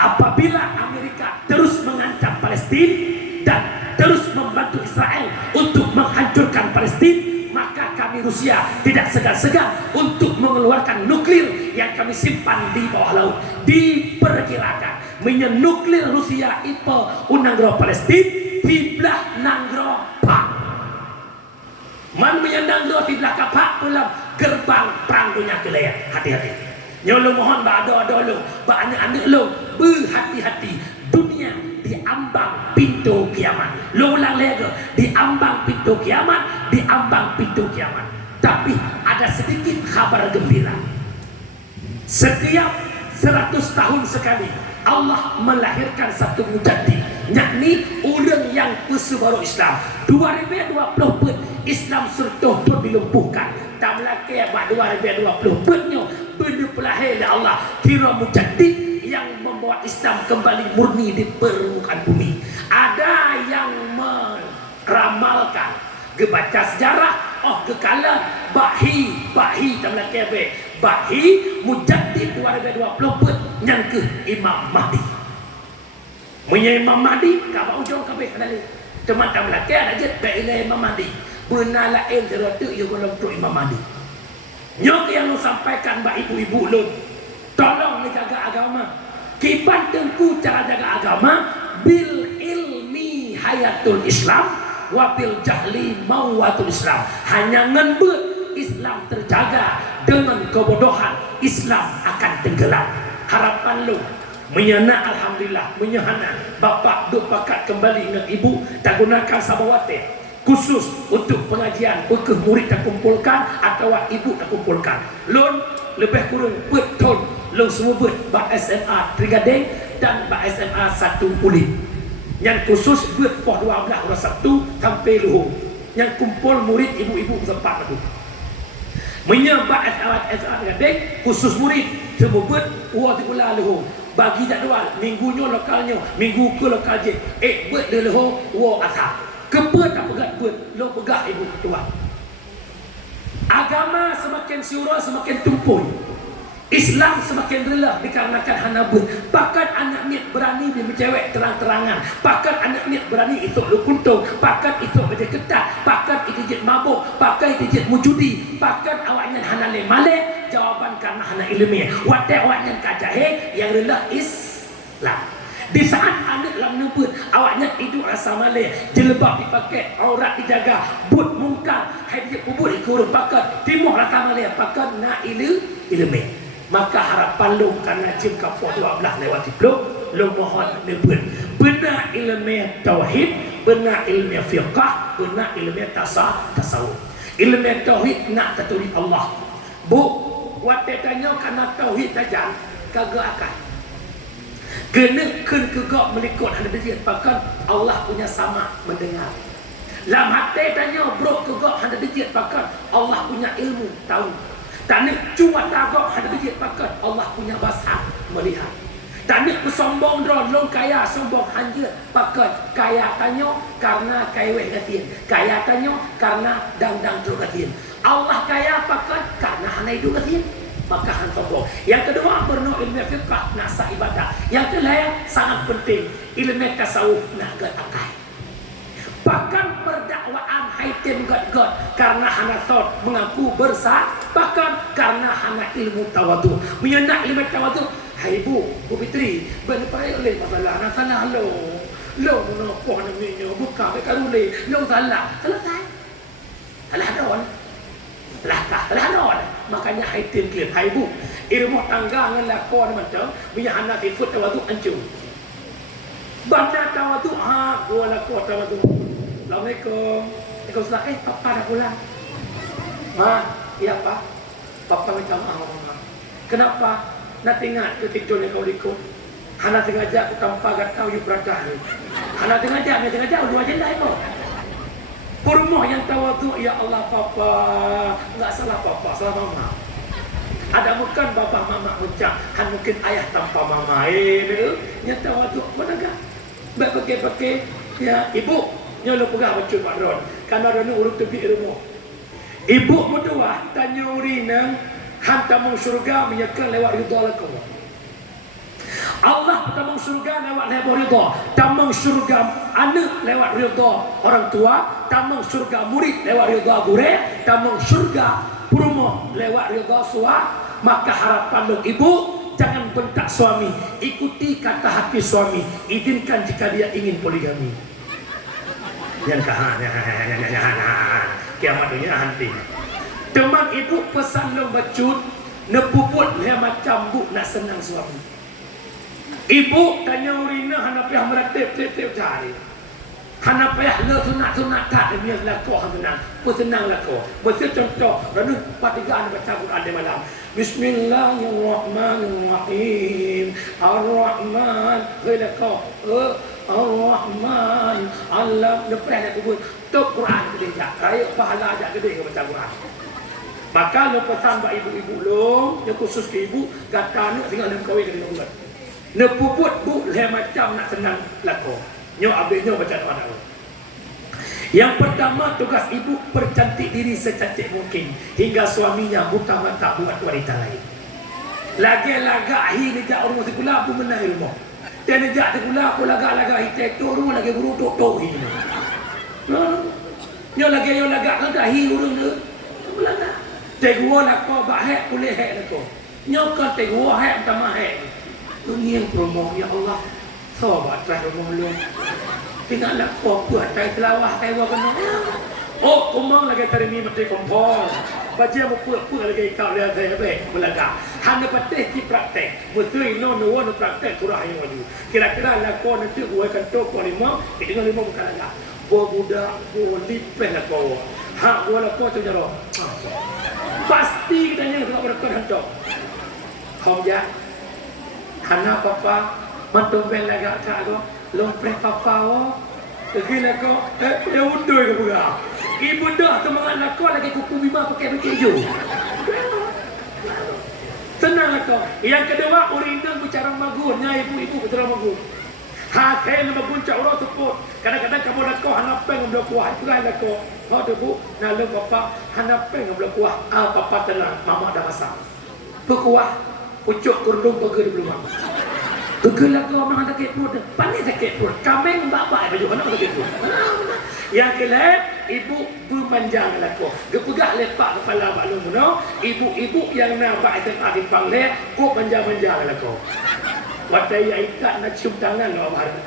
Apabila Amerika terus mengancam Palestina dan terus membantu Israel untuk menghancurkan Palestin, maka kami Rusia tidak segan-segan untuk mengeluarkan nuklir yang kami simpan di bawah laut. Diperkirakan menyenuklir Rusia ipa unanggro Palestin tiblah nanggro pak. Man menyenanggro tiblah kapak pulang gerbang perang dunia kelaya. Hati-hati. Nyolo mohon ba ada lo, ba anak-anak lo berhati-hati. Dunia diambang pintu kiamat. Lo ulang lagi, diambang pintu kiamat, diambang pintu kiamat. Tapi ada sedikit kabar gembira. Setiap 100 tahun sekali Allah melahirkan satu mujaddid, yakni orang yang pesubaru Islam. 2020 Islam serta dilumpuhkan. Tak melaki abad 2020 nya benda pelahir oleh Allah kira mujaddid yang membawa Islam kembali murni di permukaan bumi. Ada yang meramalkan, kebaca sejarah, kekala bahi tak melaki abad bahi mujaddid 2020 yang ke Imam Mahdi. Punya Imam Mahdi kau ujung kabeh kali. Cuma tak melaki ada je bailah Imam Mahdi. Benar lain teratu ia belum tu Imam Mahdi. Nyok yang lu sampaikan bak ibu-ibu lu, tolong ni jaga agama. Kiban tengku cara jaga agama bil ilmi hayatul Islam wa bil jahli mawatul Islam. Hanya ngebut Islam terjaga, dengan kebodohan Islam akan tenggelam. Harapan lu menyana alhamdulillah, menyahana bapak duk pakat kembali dengan ibu tak gunakan sabawate khusus untuk pengajian bekah murid tak kumpulkan atau ibu tak kumpulkan. Lun lebih kurang betul lun semua buat bak SMA 3 Gading dan bak SMA 1 Ulin. Yang khusus buat poh 12 orang Sabtu sampai Luhur. Yang kumpul murid ibu-ibu sempat tu. Menyebab SMA 3 Gading khusus murid semua buat uang diulah Luhur. Bagi jadual minggunya lokalnya, minggu ke lokal je. Buat dia Luhur uang asal. Kebut tak pegat buat, lo pegat ibu ketua. Agama semakin syura semakin tumpul. Islam semakin rela dikarenakan hana buat. Pakat anak niat berani dia mencewek terang-terangan. Pakat anak niat berani itu lu kuntung. Pakat itu baca ketat. Pakat itu jet mabuk. Pakat itu jet mujudi. Pakat awaknya hana le malik. Jawaban karena hana ilmiah. Wadah awaknya kajahe yang rela Islam. Di saat anak dalam nebut awaknya hidup rasa malih, jilbab dipakai, aurat dijaga, but mungkar, hadir kubur ikur pakat, timuh rasa malih pakat nak ilmu. Maka harapan lu karena jim kapur 12 lewat diplom, lu mohon nebut benar ilmu tauhid, benar ilmu fiqh, benar ilmu tasawuf. Ilmu tauhid nak tertulis Allah. Bu, wat tanya karena tauhid saja kagak akan. Kena kegak melikut hanya dia bahkan Allah punya sama mendengar. Lam hati tanya bro kegak hanya dia bahkan Allah punya ilmu tahu. Tak nak cuma tagak hanya dia bahkan Allah punya basar melihat. Tak nak bersombong dron long kaya sombong hanya bahkan kaya tanya karena kaiweh gatin. Kaya tanya karena dang-dang terus gatin. Allah kaya bahkan karena hanya hidup gatin. Maka han sombong. Yang kedua berno ilmu fiqh nak sah ibadah. Yang ketiga sangat penting ilmu tasawuf nak gatakai. Bahkan perdakwaan haitin god karena hana thought mengaku bersah, bahkan karena hana ilmu tawadhu. Menyenak ilmu tawadhu. Hai bu Fitri, benar oleh masalah nak salah lo. Lo menopah namanya buka bekarule. Lo salah. Selesai. Salah don. Salah don. Makanya haitin clear hai bu ilmu tangga dengan lakon macam punya anak ikut tawaduk ancur baca tawaduk gua lakon tawaduk. Assalamualaikum. Waalaikumsalam. Papa dah pulang. Iya pak. Papa minta maaf. Kenapa? Nak ingat ketika kau ikut Hana sengaja tanpa tahu you berada. Hana sengaja dua jenda itu. Kurma yang tawaduk, ya Allah papa, enggak salah papa, salah mama. Ada bukan bapa mama ucap, kan mungkin ayah tanpa mama. Yang tawaduk mana enggak? Baik pakai ya ibu, nyolo pegang baju Pak Ron. Karena Ron urut tepi rumah. Ibu berdua tanya urina, hantar surga menyekan lewat ridha lakum. Allah tamang surga lewat lebar ridha, tamang surga anak lewat ridha orang tua, tamang surga murid lewat ridha guru, tamang surga perumahan lewat ridha suami. Maka harapan lo ibu, jangan bentak suami, ikuti kata hati suami, izinkan jika dia ingin poligami. Yang kiamat dunia nanti. Teman ibu pesan lo bacut, nepuput dia macam bu nak senang suami. Ibu tanya urina hana payah meratip cari. Hana payah le sunat tak demi laku senang. Pesenang laku. Betul contoh, lalu patigaan baca Quran di malam. Bismillahirrahmanirrahim. Ar-Rahman. Hei laku. Ar-Rahman. Allah lepas nak kubur. Tu Quran gede jak. Raya pahala jak gede baca Quran. Maka lo pesan bak ibu-ibu lo, yang khusus ke ibu, kata nak tinggal dalam kawin dengan ubat. Nepuput bu le macam nak senang laku. Nyo abisnya baca doa dahulu. Yang pertama, tugas ibu percantik diri secantik mungkin hingga suaminya buka mata buat wanita lain. Lagi lagak hi nejak orang sekolah pun menai rumah. Dan nejak sekolah pun lagak hi tu rumah lagi guru tok hi. Nyo lagak kan dah hi urang tu. Belaka. Tegua lah kau bahek boleh hek lah kau. Nyo kan tegua hek utama hek. Dunia promo ya Allah. Sobat lah rumah lu. Tinggallah kau buat tai telawah tai wa kena. Oh, kumang lagi tadi ni mesti kompor. Baca mau puak lagi kau lihat saya baik belaga. Hanya patih ki praktek. Betul no praktek kurang yang maju. Kira-kira lah kau nanti buat kantor kau lima, dengan lima bukan lagi. Bo budak, bo lipeh lah kau. Hak bo lah kau tu jaro. Pasti kita ni nak berkon hantar. Kau ya. Hana papa mantu bel lagak kak ko lompre papa wo kegila ko ya undur ke buka ibu dah temangan nak ko lagi kuku bima pakai baju senang ko yang kedua urindang bicara magunnya ibu bicara magun hakai nama gunca orang sebut kadang-kadang kamu nak ko hanapeng ngambil kuah itu kan nak ko kau tu bu nalu papa hanapeng ngambil kuah papa tenang mama dah masak berkuah pucuk kerudung pergi di belum Kegelak kau orang sakit perut, panik sakit perut. Kambing bapak baju anak sakit perut. Yang kelima, ibu bermanjanglah kau. Gepegak lepak kepala bak lu no. Ibu-ibu yang nampak itu tadi panggil, kau manjang-manjanglah kau. Watai ikat nak cium tangan lo baru.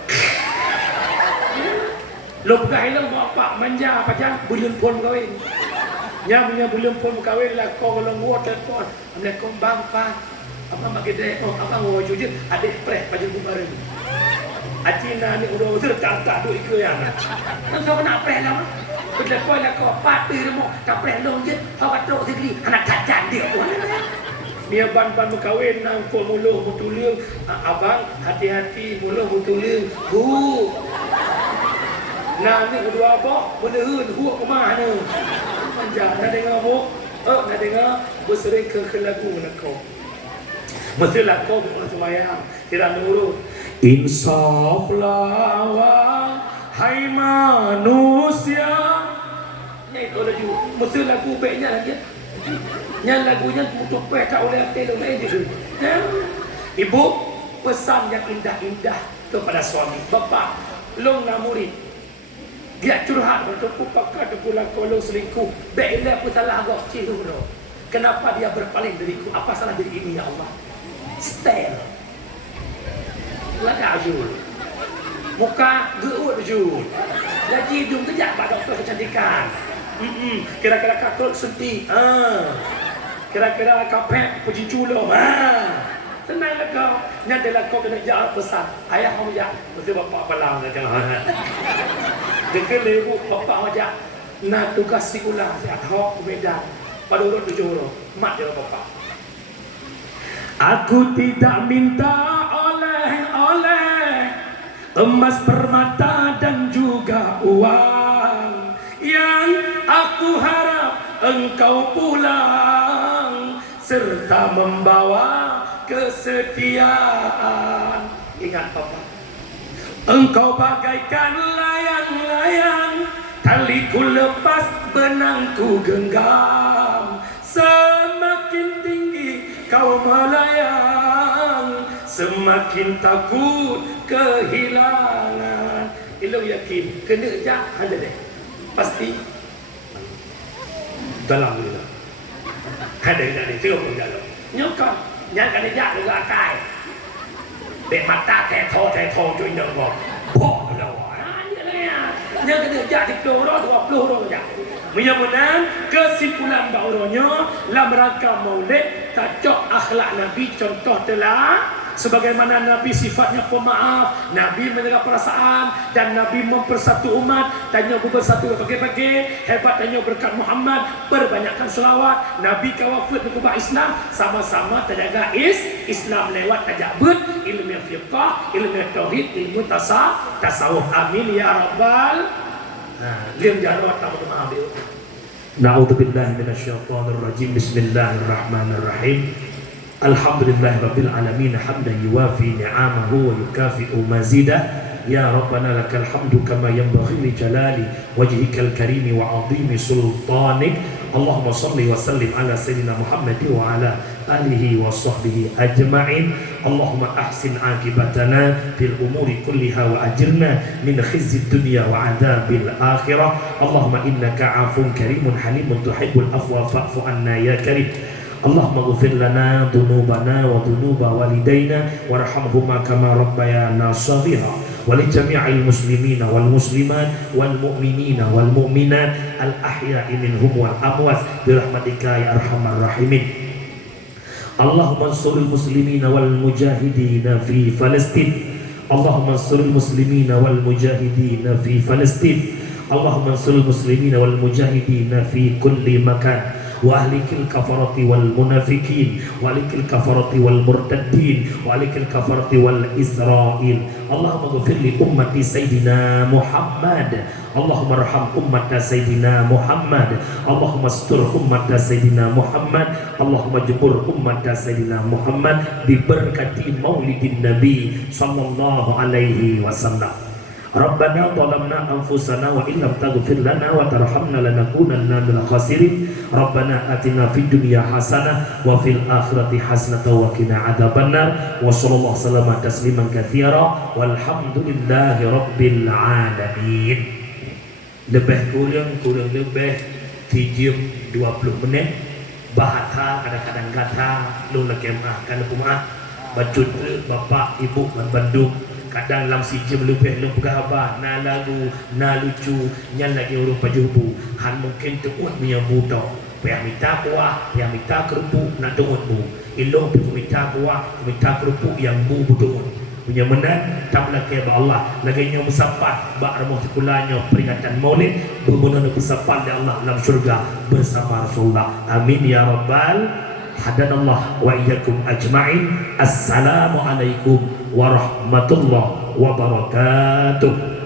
Lo pegang hilang bapak manja apa jang belum pun kawin. Nyamnya belum pun kawin lah kau kalau nguat telefon. Amne kau bang pak. Apa bagi dia? Oh, apa mau jujur? Adik preh baju kubaran. Acina ni udah tak duk ikut yang. Nang kau nak preh lah. Bila kau nak kau pati remo, tak preh dong je. Kau katrok segini, anak cacat dia pun. Dia ban-ban berkahwin nang kau muluh mutuliung. Abang hati-hati muluh mutuliung. Hu. Nah ni kedua apa? Menehun hu ke mana? Manjang nak dengar bu? Nak dengar bersering ke lagu nak kau. Mestilah kau bukan semayang tidak nurut. Insaflah wahai manusia. Ni itu lagi. Mesti lagu baiknya lagi. Yang lagunya untuk pecah oleh hati lain je. Ibu pesan yang indah-indah kepada suami. Bapa long nak murid. Dia curhat untuk pakai pulang kolong selingkuh. Baiklah aku salah agak cilu. Kenapa dia berpaling dariku? Apa salah diri ini ya Allah? Style lagak jul muka geut jul lagi hidung kejap pak doktor kecantikan kira-kira kakak senti kira-kira kapek puji culo tenanglah kau nyatalah kau kena jawab pesan ayah kamu jak mesti bapak palang dah jangan dekat ibu bapak ajak nak tugas sekolah siap hok beda pada urut 7 orang mak dia bapak. Aku tidak minta oleh-oleh emas permata dan juga uang. Yang aku harap engkau pulang serta membawa kesetiaan. Ingat Papa, engkau bagaikan layang-layang, taliku lepas benangku genggam. Semakin tinggi kau melayang, semakin takut kehilangan. Elok yakin kena jak ada deh. Pasti dalam dia. Ada dia cuba jalan. Nyokap, jangan kena jak juga kai. Bek mata teto tu ini kok. Pok dah. Jangan kena jak di peluru 20 jak. Mudah-mudahan kesimpulan baharonya dalam rangka maulid tajuk akhlak Nabi contoh telah sebagaimana Nabi sifatnya pemaaf, Nabi menjaga perasaan dan Nabi mempersatu umat. Tanya bersatu pagi-pagi, hebat tanya berkat Muhammad, perbanyakkan selawat. Nabi kawafut berkubah Islam, sama-sama terjaga Islam lewat tajabut, ilmu fiqh, ilmu tauhid, ilmu tasawuf. Amin ya rabbal. Liam jarawat tamu ambil. Na'udzubillahi minasyaitonir rajim. Bismillahirrahmanirrahim. Alhamdulillahirabbil alamin hamdan yuwafi ni'amahu wa yukafi'u mazidah. Ya Rabbana lakal hamdu kama yanbaghi li jalali wajhikal karim wa 'azimi sultanik. Allahumma shalli wa sallim ala sayyidina Muhammad wa ala alihi wa sahbihi ajma'in. Allahumma ahsin akibatana fil umuri kulliha wa ajirna min khizyid dunya wa adzabil akhirah. Allahumma innaka 'afun karimun halimun tuhibbul afwa fa'fu anna ya karim. Allahumma ghfir lana dhunubana wa dhunuba walidayna warhamhuma kama rabbayana shaghira wa li jami'il muslimina wal muslimat wal mu'minina wal mu'minat al ahya'i minhum wal amwat bi rahmatika ya arhamar rahimin. Allahumma ansuril muslimina wal mujahidina fi Palestin. Allahumma ansuril muslimina wal mujahidina fi Palestin. Allahumma ansuril muslimina wal mujahidina fi kulli makan. Wahlikil kafarati wal munafikin, walikil kafarati wal murtaddin, walikil kafarati wal Israel. Allahumma ghfir li ummati Sayyidina Muhammad. Allahumma arham ummata Sayyidina Muhammad. Allahumma astur ummata Sayyidina Muhammad. Allahumma jebur ummata Sayyidina Muhammad diberkati maulidin Nabi sallallahu alaihi wasallam. Rabbana zalamna anfusana wa illam taghfir lana wa tarhamna lanakunanna minal khasirin. Rabbana atina fid dunya hasanah wa fil akhirati hasanah wa qina adzabannar. Wa sallallahu salama tasliman katsira walhamdulillahi rabbil alamin. Lebih kurang lebih 20 menit bahasa kadang-kadang kata lu lagi kan kumah bacut bapak ibu Bandung. Kadang dalam si jam lebih pegah abah na lagu na lucu nyan lagi urut pajubu han mungkin tuut punya budak payah minta kuah payah minta kerupuk nak tungut bu ilong pi minta kuah minta kerupuk yang bu budut punya menang tak lagi ba Allah lagi nya musapat ba armoh sekulanya peringatan maulid bermunah musapat di Allah dalam syurga bersama Rasulullah. Amin ya rabbal. Hadanallah wa iyyakum ajma'in. Assalamualaikum warahmatullahi wabarakatuh.